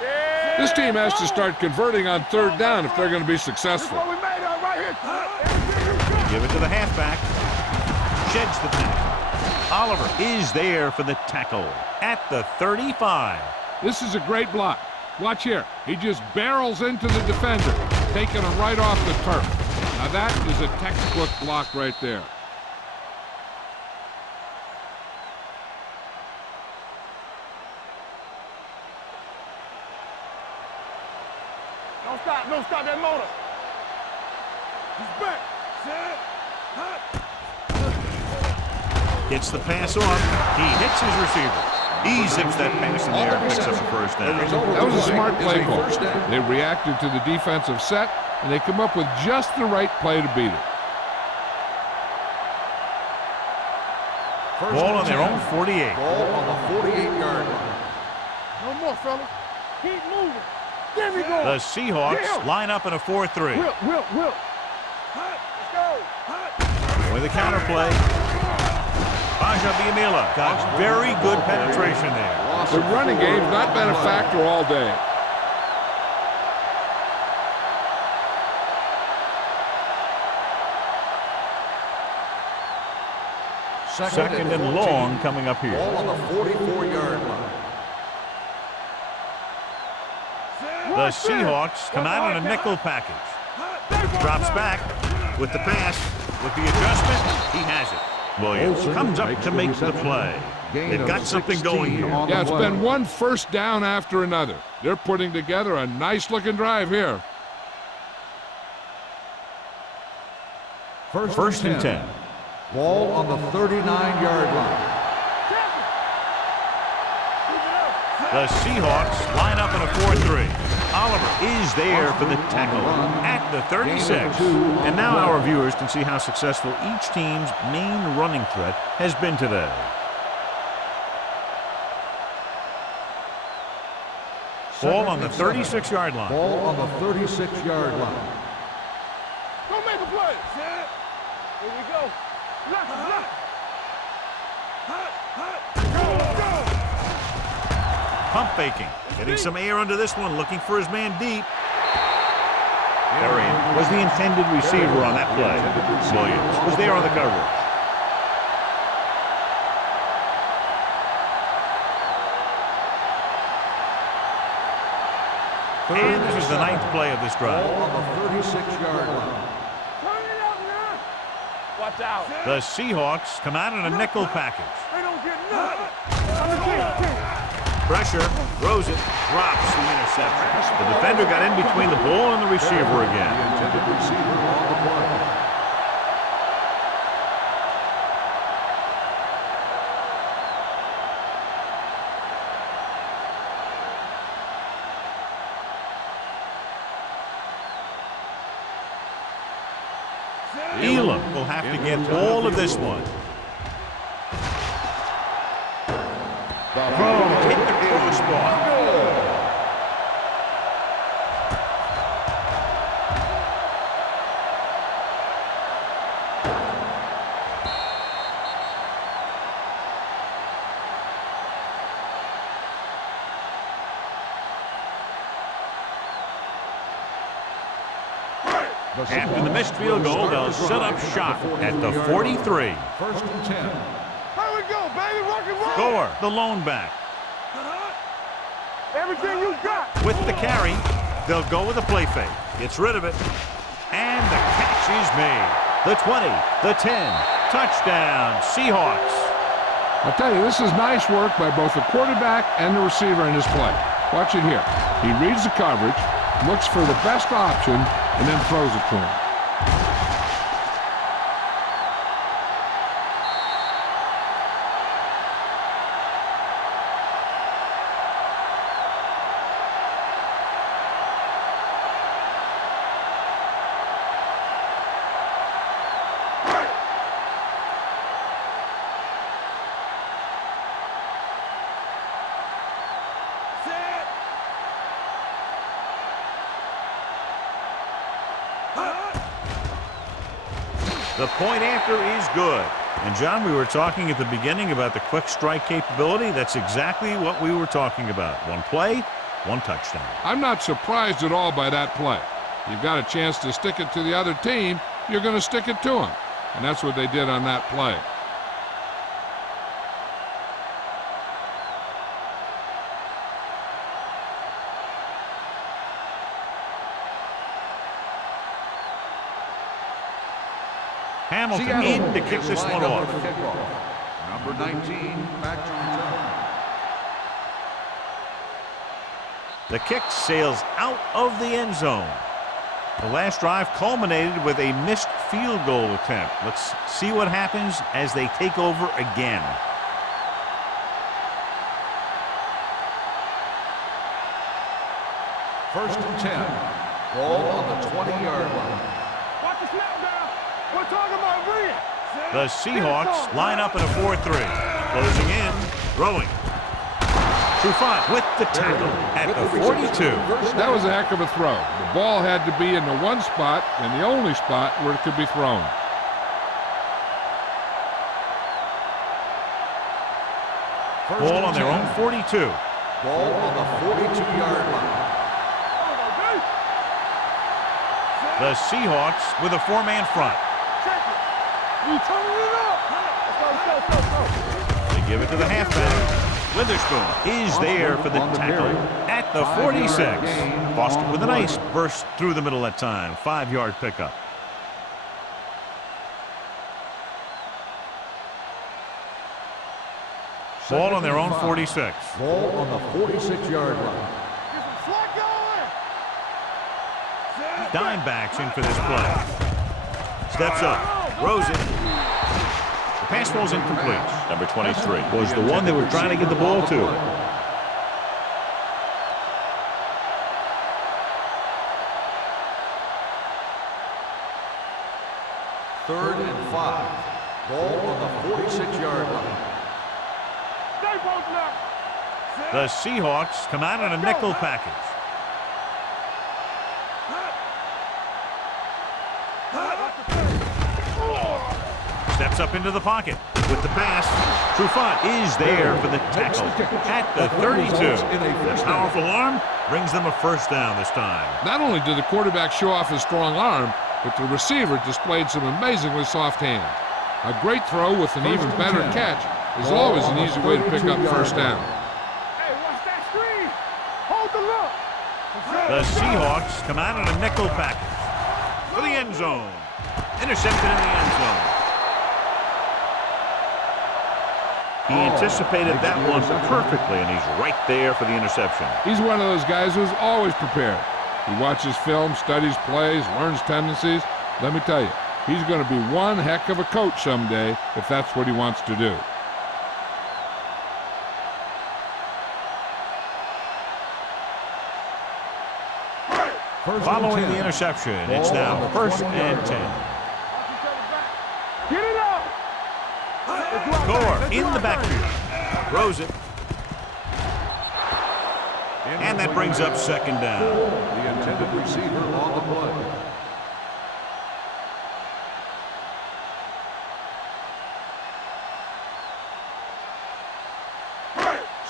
Yeah. This team has to start converting on third down if they're going to be That's successful. what we made of right here. Give it to the halfback. Sheds the tackle. Oliver is there for the tackle at the 35. This is a great block. Watch here. He just barrels into the defender, taking him right off the turf. Now that is a textbook block right there. Don't stop that motor. He's back. Gets the pass off. He hits his receiver. He zips that pass in the air and picks up the first down. That was a smart play call. They reacted to the defensive set, and they come up with just the right play to beat it. Ball on their own 48. Ball on the 48-yard line. No more, fellas. Keep moving. There we go. The Seahawks line up in a 4-3. Will. Let's go. With the counter play. Got very good penetration there. The running game's not been a factor all day. Second and long coming up here. Ball on the 44-yard line. The Seahawks come out in a nickel package. Drops back with the pass. With the adjustment, he has it. Williams comes up to make the play. They've got something going here. Yeah, it's been one first down after another. They're putting together a nice-looking drive here. First and 10. Ball on the 39-yard line. The Seahawks line up in a 4-3. Oliver is there for the tackle at the 36. And now our viewers can see how successful each team's main running threat has been today. Ball on the 36-yard line. Ball on the 36-yard line. Go make a play. Here we go. Left. Pump faking. Getting some air under this one. Looking for his man deep. Darian was the intended receiver on that play. Williams was there on the coverage. And this is the 9th play of this drive. Ball on the 36-yard line. Turn it up now. Watch out. The Seahawks come out in a nickel package. They don't get nothing. Pressure, throws it, drops the interception. The defender got in between the ball and the receiver again. The intended receiver on the play. Elam will have to get all of this one. Hit the crossbar. After the missed field goal, they'll set up shop at the 43. First and 10. Here we go, baby. Rock and roll. Gore, the lone back. Everything you got. With the carry, they'll go with a play fake. Gets rid of it. And the catch is made. The 20, the 10. Touchdown, Seahawks. I'll tell you, this is nice work by both the quarterback and the receiver in this play. Watch it here. He reads the coverage, looks for the best option, and then throws it to him. The point after is good. And, John, we were talking at the beginning about the quick strike capability. That's exactly what we were talking about. One play, one touchdown. I'm not surprised at all by that play. You've got a chance to stick it to the other team, you're going to stick it to them. And that's what they did on that play. Hamilton in to kick this one off. Number 19, back to return. The kick sails out of the end zone. The last drive culminated with a missed field goal attempt. Let's see what happens as they take over again. First and 10. Ball on the 20-yard line. Watch the snap down. We're talking about brilliant. The Seahawks line up in a 4-3. Closing in, throwing. Trufant with the tackle at the 42. That was a heck of a throw. The ball had to be in the one spot and the only spot where it could be thrown. Ball on their own 42. Ball on the 42-yard line. The Seahawks with a 4-man front. You turning it up. Let's go. They give it to the halfback. Witherspoon is there for the tackle at the 46. Boston with a nice burst through the middle that time. 5-yard pickup. Ball on their own 46. Ball on the 46-yard line. Dime backs in for this play. Steps up. Throws it. The pass ball's incomplete. Number 23 was the one they were trying to get the ball to. Third and 5. Ball on the 46-yard line. The Seahawks come out in a nickel package. Steps up into the pocket with the pass. Trufant is there for the tackle at the 32. The powerful arm brings them a first down this time. Not only did the quarterback show off his strong arm, but the receiver displayed some amazingly soft hands. A great throw with an even better catch is always an easy way to pick up first down. Hey, watch that screen. Hold the look. The Seahawks come out in a nickel package for the end zone. Intercepted in the end zone. He anticipated that one perfectly, and he's right there for the interception. He's one of those guys who's always prepared. He watches film, studies plays, learns tendencies. Let me tell you, he's going to be one heck of a coach someday if that's what he wants to do. Following the interception, it's now 1st and 10. Get it up. Gore in the backfield. Throws it. And that brings up 2nd down. The intended receiver on the play.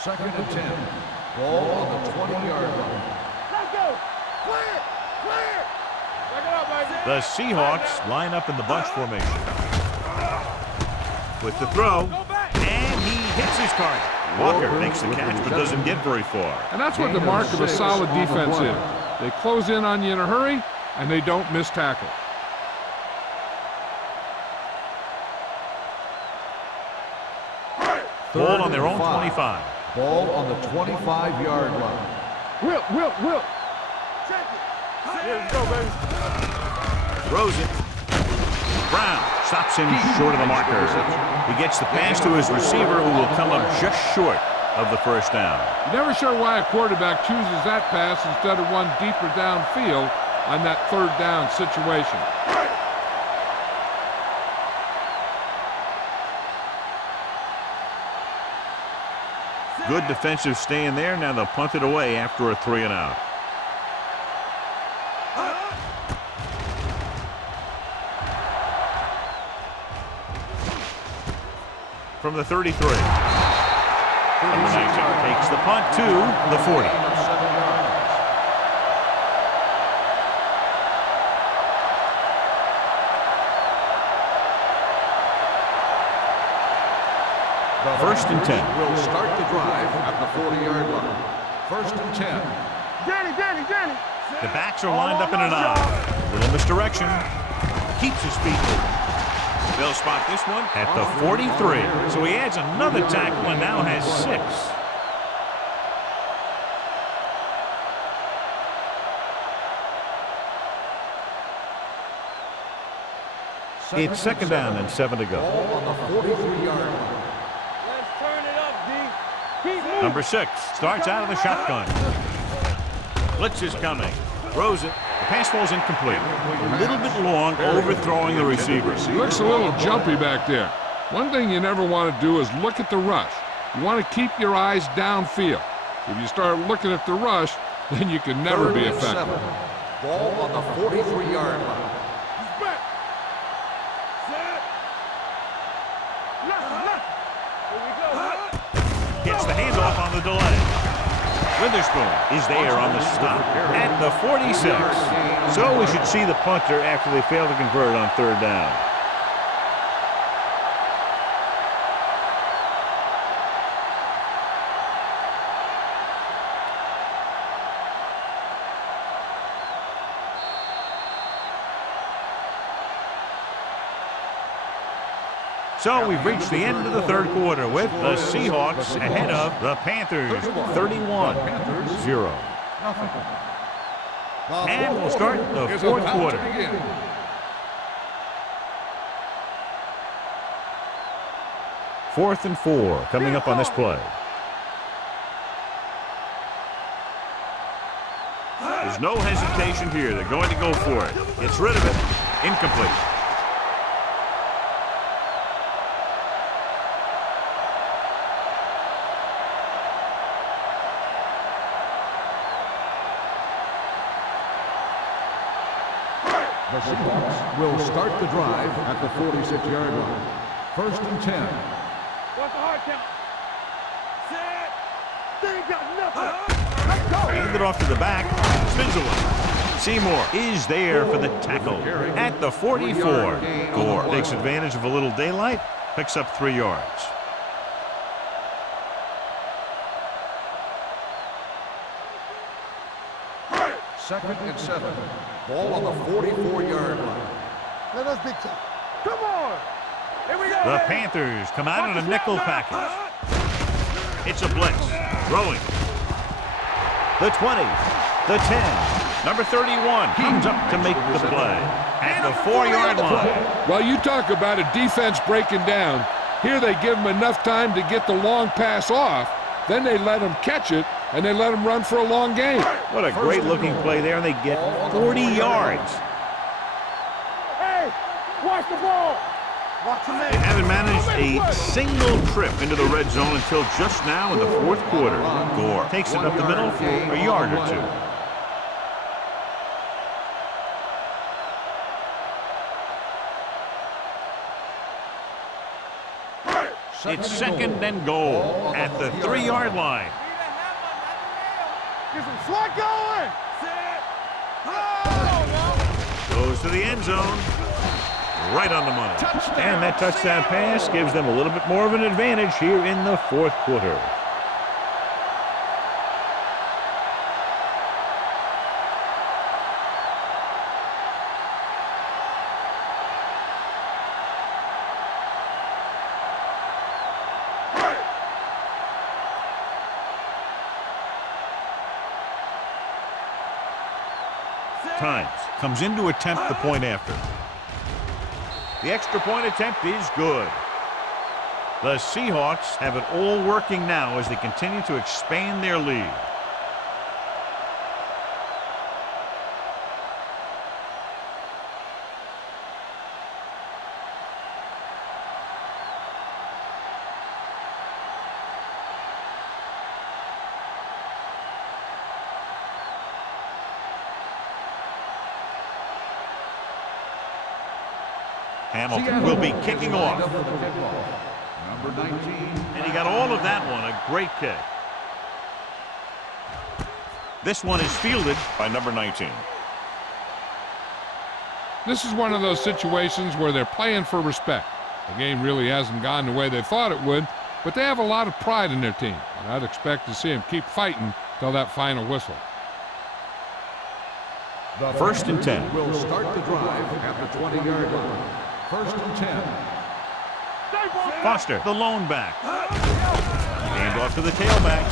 Second and 10. Ball on the 20-yard line. Let's go. Clear. Clear. Back it up, baby. The Seahawks line up in the bunch formation. With the throw, and he hits his target. Walker makes the catch but doesn't get very far. And that's what the mark of a solid defense is. They close in on you in a hurry, and they don't miss tackle. Ball on their own 25. Ball on the 25-yard line. Will. Check it. Here we go, baby. Throws it. Brown stops him short of the marker. He gets the pass to his receiver, who will come up just short of the first down. You're never sure why a quarterback chooses that pass instead of one deeper downfield on that 3rd down situation. Good defensive stand there. Now they'll punt it away after a 3-and-out. From the 33. Number 19 takes the punt to the 40. First and 10. Will start the drive at the 40-yard line. 1st and 10. Danny. The backs are lined up in an eye. Little misdirection. Keeps his feet moving. They'll spot this one at the 43. So he adds another tackle and now has 6. It's 2nd down and 7 to go. Ball on the 43-yard line. Let's turn it up, D. Keep moving. Number 6 starts out of the shotgun. Blitz is coming. Throws it. The pass ball's incomplete. A little bit long, overthrowing the receiver. He looks a little jumpy back there. One thing you never want to do is look at the rush. You want to keep your eyes downfield. If you start looking at the rush, then you can never be 3rd and effective. 7. Ball on the 43-yard line. He's back. Set. Left. Here we go. gets the handoff on the delay. Witherspoon is there on the stop at the 46. So we should see the punter after they fail to convert on third down. So we've reached the end of the third quarter with the Seahawks ahead of the Panthers, 31-0. And we'll start the fourth quarter. Fourth and 4 coming up on this play. There's no hesitation here. They're going to go for it. Gets rid of it. Incomplete. The Seahawks will start the drive at the 46-yard line. First and 10. What's the hard count? Set. They ain't got nothing. Let's go. Hand it off to the back. Spins away. Seymour is there for the tackle at the 44. Gore takes advantage of a little daylight. Picks up 3 yards. Second and 7. Ball on the 44-yard line. Let us big time. Come on. Here we go. The Panthers come out in a nickel package. It's a blitz. Throwing. The 20. The 10. Number 31 comes up to make the play at the 4-yard line. Well, you talk about a defense breaking down. Here they give them enough time to get the long pass off. Then they let them catch it, and they let them run for a long game. What a great-looking play there, and they get 40 yards. Hey, watch the ball. Watch the man. They haven't managed a single trip into the red zone until just now in the fourth quarter. Gore takes it up the middle for a yard or two. It's second and goal at the 3-yard line. Get some slot going. Set. Goes to the end zone. Right on the money. And that touchdown pass gives them a little bit more of an advantage here in the fourth quarter. Times comes in to attempt the point after. The extra point attempt is good. The Seahawks have it all working now as they continue to expand their lead. Hamilton will be kicking off. Number 19. And he got all of that one. A great kick. This one is fielded by number 19. This is one of those situations where they're playing for respect. The game really hasn't gone the way they thought it would, but they have a lot of pride in their team. And I'd expect to see them keep fighting till that final whistle. First and 10. Will start the drive at the 20-yard line. First and 10. Foster, the lone back. Hand off to the tailback.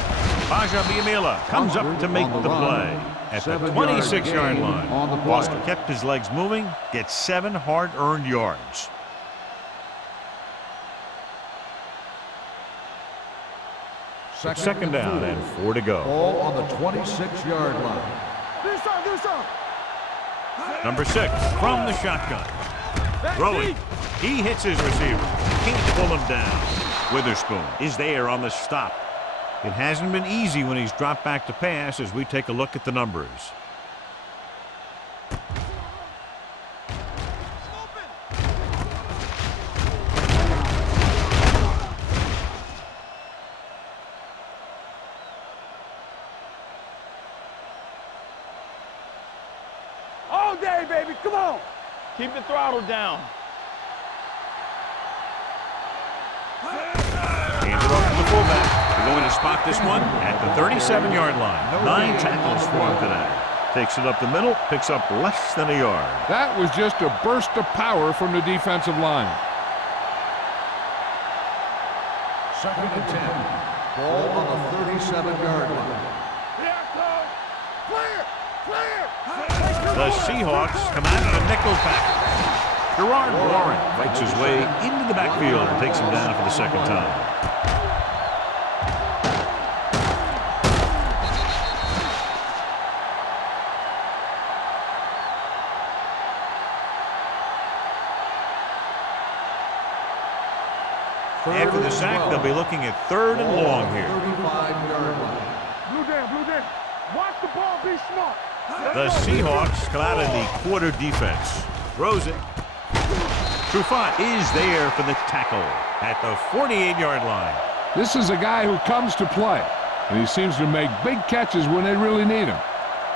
Baja Biamila comes up to make the play at the 26-yard line. Foster kept his legs moving, gets 7 hard-earned yards. Second down and 4 to go. Ball on the 26-yard line. Do some. Number 6 from the shotgun. Throwing. He hits his receiver. Can't pull him down. Witherspoon is there on the stop. It hasn't been easy when he's dropped back to pass as we take a look at the numbers. all day, baby. Come on. Keep the throttle down. Hands it off to the fullback. They're going to spot this one at the 37-yard line. 9 tackles for him today. Takes it up the middle, picks up less than a yard. That was just a burst of power from the defensive line. 2nd and 10. Ball on the 37-yard line. The Seahawks come out in a nickel package. Gerard Warren fights his way into the backfield and takes him down for the 2nd time. After the sack, they'll be looking at 3rd and long here. 35-yard line. Blue down. Watch the ball, be smart. The Seahawks come out in the quarter defense. Throws it. Trufant is there for the tackle at the 48-yard line. This is a guy who comes to play, and he seems to make big catches when they really need him.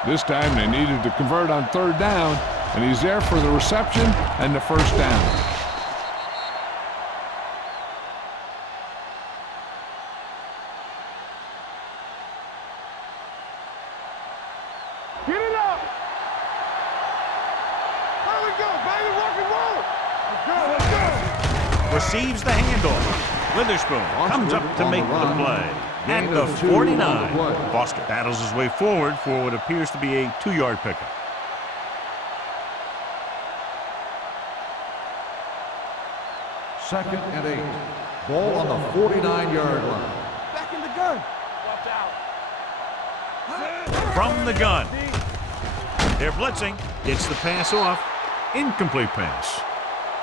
This time they needed to convert on 3rd down, and he's there for the reception and the 1st down. Get it up. There we go, baby. Rock and roll. Let's go. Receives the handoff. Witherspoon comes up to make the play at the 49. Foster battles his way forward for what appears to be a 2-yard pickup. Second and 8. Ball on the 49-yard line. Back in the gun. Watch out. From the gun. They're blitzing. Gets the pass off. Incomplete pass.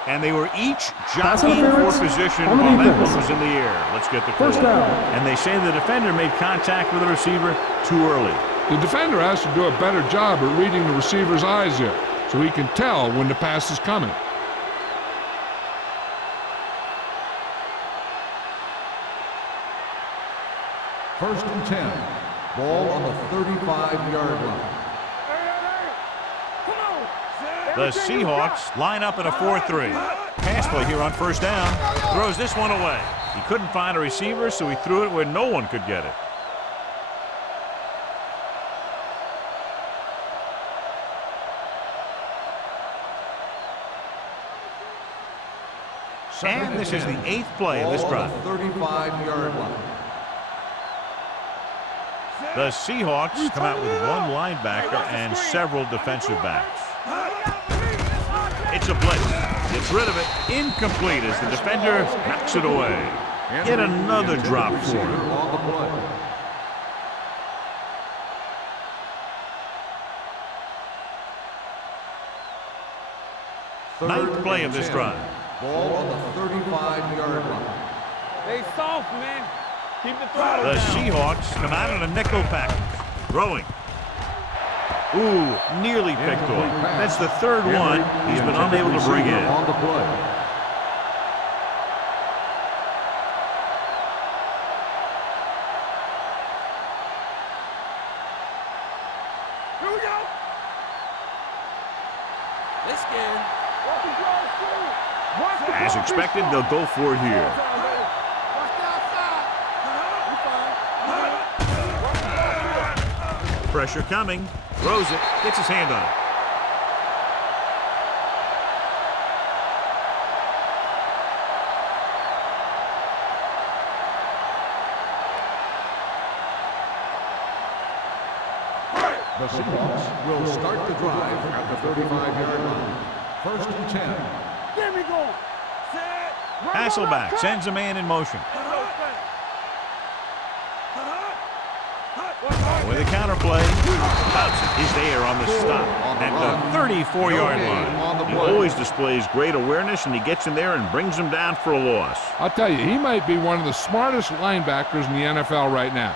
And they were each jockeying for position on the while that defense. one was in the air. Let's get the call. 1st down. And they say the defender made contact with the receiver too early. The defender has to do a better job at reading the receiver's eyes there, so he can tell when the pass is coming. First and 10. Ball on the 35-yard line. The Seahawks line up in a 4-3. Pass play here on 1st down. Throws this one away. He couldn't find a receiver, so he threw it where no one could get it. And this is the 8th play of this drive. 35-yard line. The Seahawks come out with 1 linebacker and several defensive backs. It's a blitz. Gets rid of it. Incomplete as the defender knocks it away. Yet another drop for him. On the play. Ninth play of this drive. Ball on the 35-yard line. Stay soft, man. Keep the throttle The down. Seahawks come out in a nickel package. Throwing. Ooh, nearly picked off. That's the 3rd one he's been unable to bring in. On the play. Here we go. They're scared. Watch the ball, school. Watch the As ball, be expected, smart. they'll go for it here. Watch the outside. You fine. Pressure coming. Throws it. Gets his hand on it. The Seahawks will start the drive at the 35-yard line. First and 10. Get me going. Set. Hasselback sends a man in motion. With a counter play, Hudson is there on the stop at the 34-yard line. He always displays great awareness, and he gets in there and brings him down for a loss. I'll tell you, he might be one of the smartest linebackers in the NFL right now.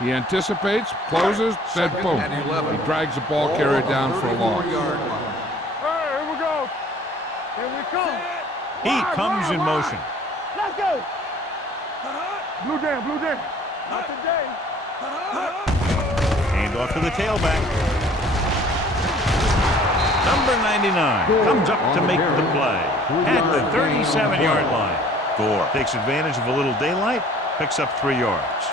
He anticipates, closes, then boom. He drags the ball carrier down for a loss. Hey, here we go. Here we come. He comes in motion. Let's go. Blue down, blue down. Not today. Hand off to the tailback. Number 99 comes up to make the play at the 37-yard line. Gore takes advantage of a little daylight, picks up 3 yards.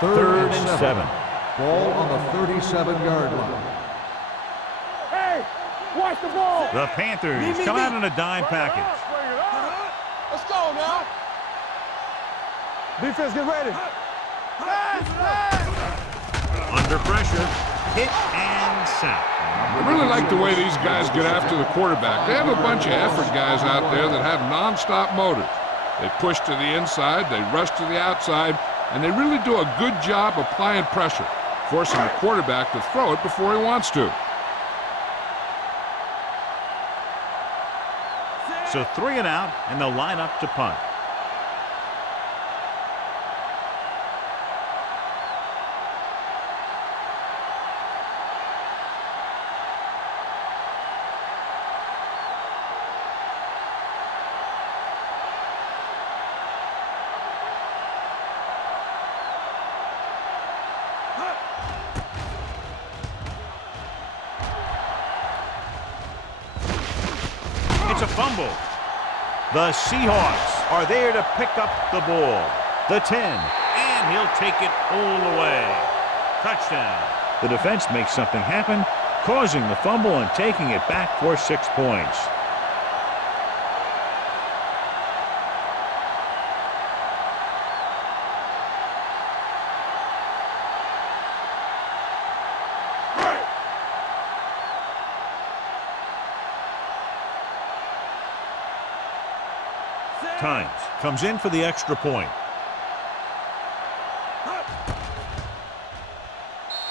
Third and 7. Ball on the 37-yard line. Hey, watch the ball. The Panthers come out in a dime package. Let's go now. Defense, get ready. Under pressure, hit and sack. I really like the way these guys get after the quarterback. They have a bunch of effort guys out there that have nonstop motors. They push to the inside, they rush to the outside, and they really do a good job applying pressure, forcing the quarterback to throw it before he wants to. So 3 and out, and they'll line up to punt. It's a fumble. The Seahawks are there to pick up the ball. The 10, and he'll take it all the way. Touchdown. The defense makes something happen, causing the fumble and taking it back for 6 points. Times comes in for the extra point.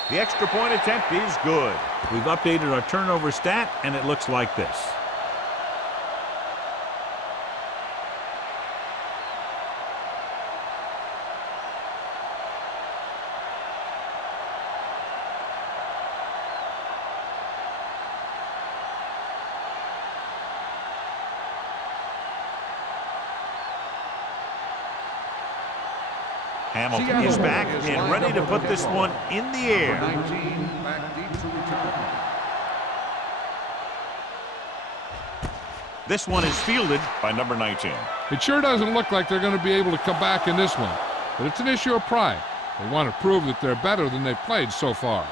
The extra point attempt is good. We've updated our turnover stat, and it looks like this. Hamilton is back and ready to put this one in the air. 19 back deep to return. This one is fielded by number 19. It sure doesn't look like they're going to be able to come back in this one, but it's an issue of pride. They want to prove that they're better than they've played so far.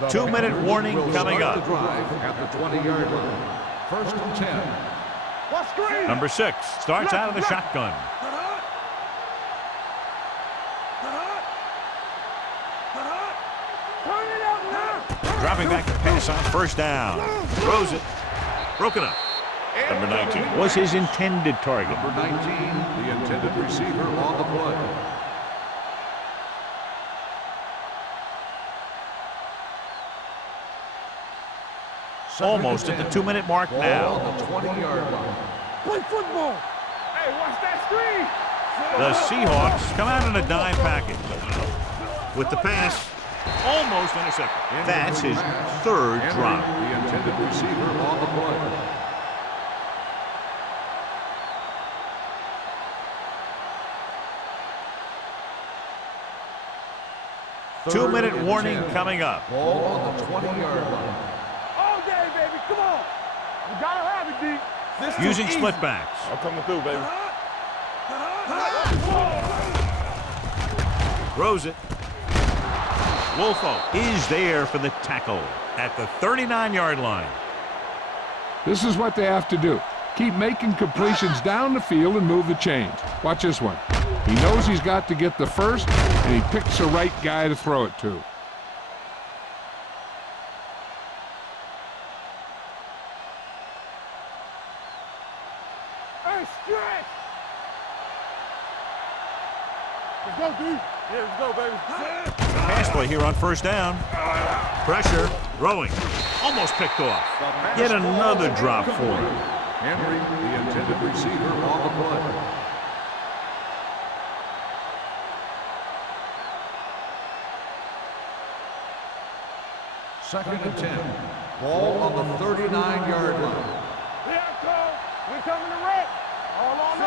The 2-minute Panthers warning will coming start up. the drive at the 20-yard line. First and 10. Watch screen. Number 6 starts out of the shotgun. Turn it out now. Dropping back to pass on first down. Throws it. Broken up. Number 19 was his intended target. Number 19, the intended receiver on the play. Almost at the 2-minute mark Ball now. on the 20-yard line. Play football. Hey, watch that screen. The Seahawks come out in a dime package. With the pass, almost intercepted. That's his third drop. The intended receiver on the play. Two-minute warning coming up. Ball on the 20-yard line. All day, baby. Come on. You gotta have it, D. This too Using easy. split backs. I'm coming through, baby. Throws it. Wolfo is there for the tackle at the 39-yard line. This is what they have to do. Keep making completions down the field and move the chains. Watch this one. He knows he's got to get the first, and he picks the right guy to throw it to. Hey, stretch. Let's go, D. Yeah, let's go, baby. Pass play here on first down. Pressure. Throwing. Almost picked off. Yet another drop for him. Henry, the intended receiver on the play. Second and 10. Ball on the 39-yard line. Yeah, Cole. We coming to wreck.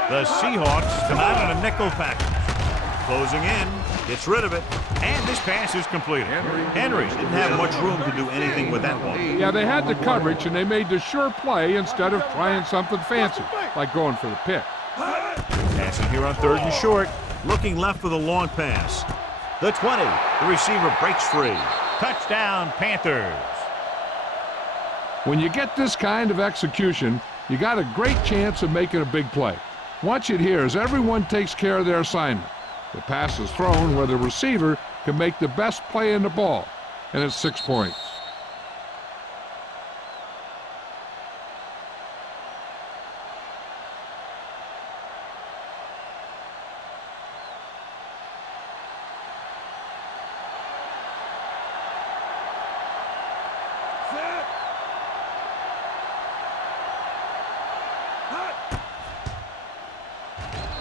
The Seahawks come out on a nickel package. Closing in, gets rid of it, and this pass is completed. Henry didn't have much room to do anything with that one. Yeah, they had the coverage, and they made the sure play instead of trying something fancy, like going for the pick. Passing here on 3rd and short, looking left with a long pass. The 20, the receiver breaks free. Touchdown, Panthers. When you get this kind of execution, you got a great chance of making a big play. Watch it here as everyone takes care of their assignment. The pass is thrown where the receiver can make the best play in the ball, and it's 6 points.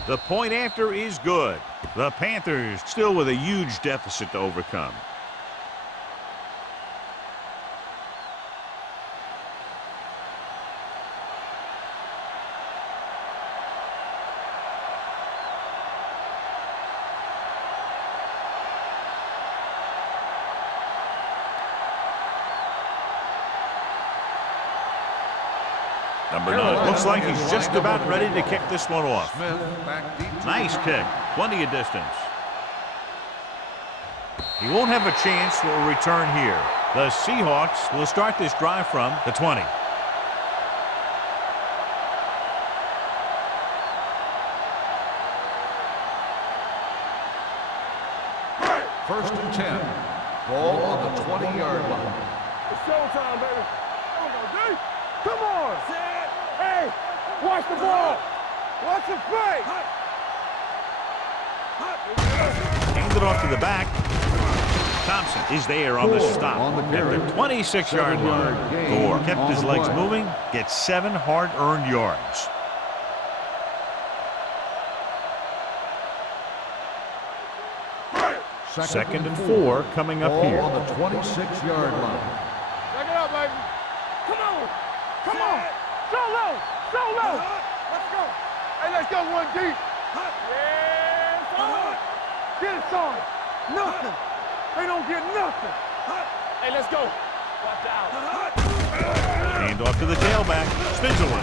The point after is good. The Panthers still with a huge deficit to overcome. Number 9 looks like he's just about ready to kick this one off. Nice kick, plenty of distance. He won't have a chance for a return here. The Seahawks will start this drive from the 20. First and 10. Ball on the 20-yard line. It's showtime, baby. Come on, D. Come on. Hey, watch the ball. Watch the play. Handed off to the back. Thompson is there on the stop at the 26-yard line. Gore kept his legs moving, gets 7 hard-earned yards. Second and 4 coming up here. On the 26-yard line. Check it out, baby. Come on. Come on. So low. So low. Let's go. Hey, let's go, 1D. Yeah, son. Get it, son. Nothing. They don't get nothing. Hey, let's go. Watch out. Hand off to the tailback. Spins away.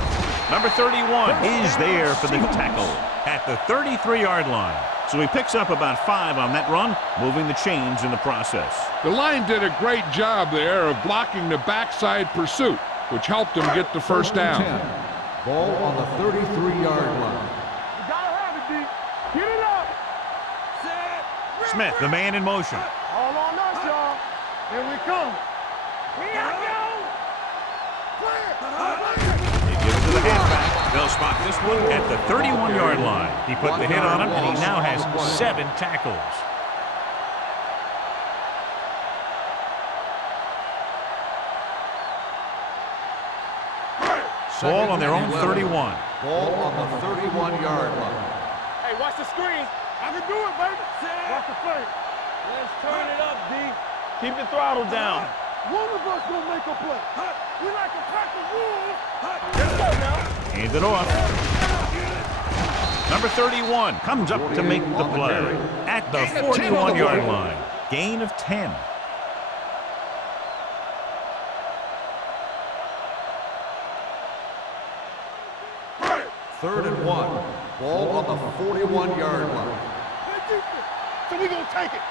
Number 31 is there for the tackle at the 33-yard line. So he picks up about 5 on that run, moving the chains in the process. The line did a great job there of blocking the backside pursuit, which helped him get the first down. Ball on the 33-yard line. You gotta have it, D. Get it up. Smith, the man in motion. All on us, y'all. Here we come. Here I go. They give it to the halfback. They'll spot this one at the 31-yard line. He put the hit on him, and he now has 7 tackles. Ball on their own 31. Ball on the 31-yard line. Hey, watch the screen. I can do it, baby. Watch the play. Let's turn it up, D. Keep the throttle down. One of us gonna make a play. We like to pack the wolves. Let's go now. Hand it off. Number 31 comes up to make the play at the 41-yard line. Gain of 10. Third and 1. Ball on the 41-yard line. So we gonna take it.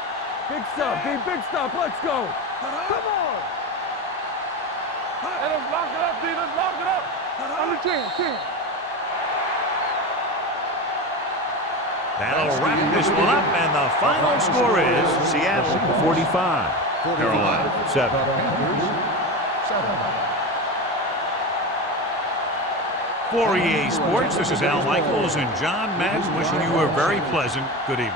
Big stop, D. Big stop. Let's go. Come on. Let us lock it up, D. Let's lock it up. On the 10. That'll wrap this one up, and the final score is Seattle 45, Carolina 7. For EA Sports, this is Al Michaels and John Madden wishing you a very pleasant good evening.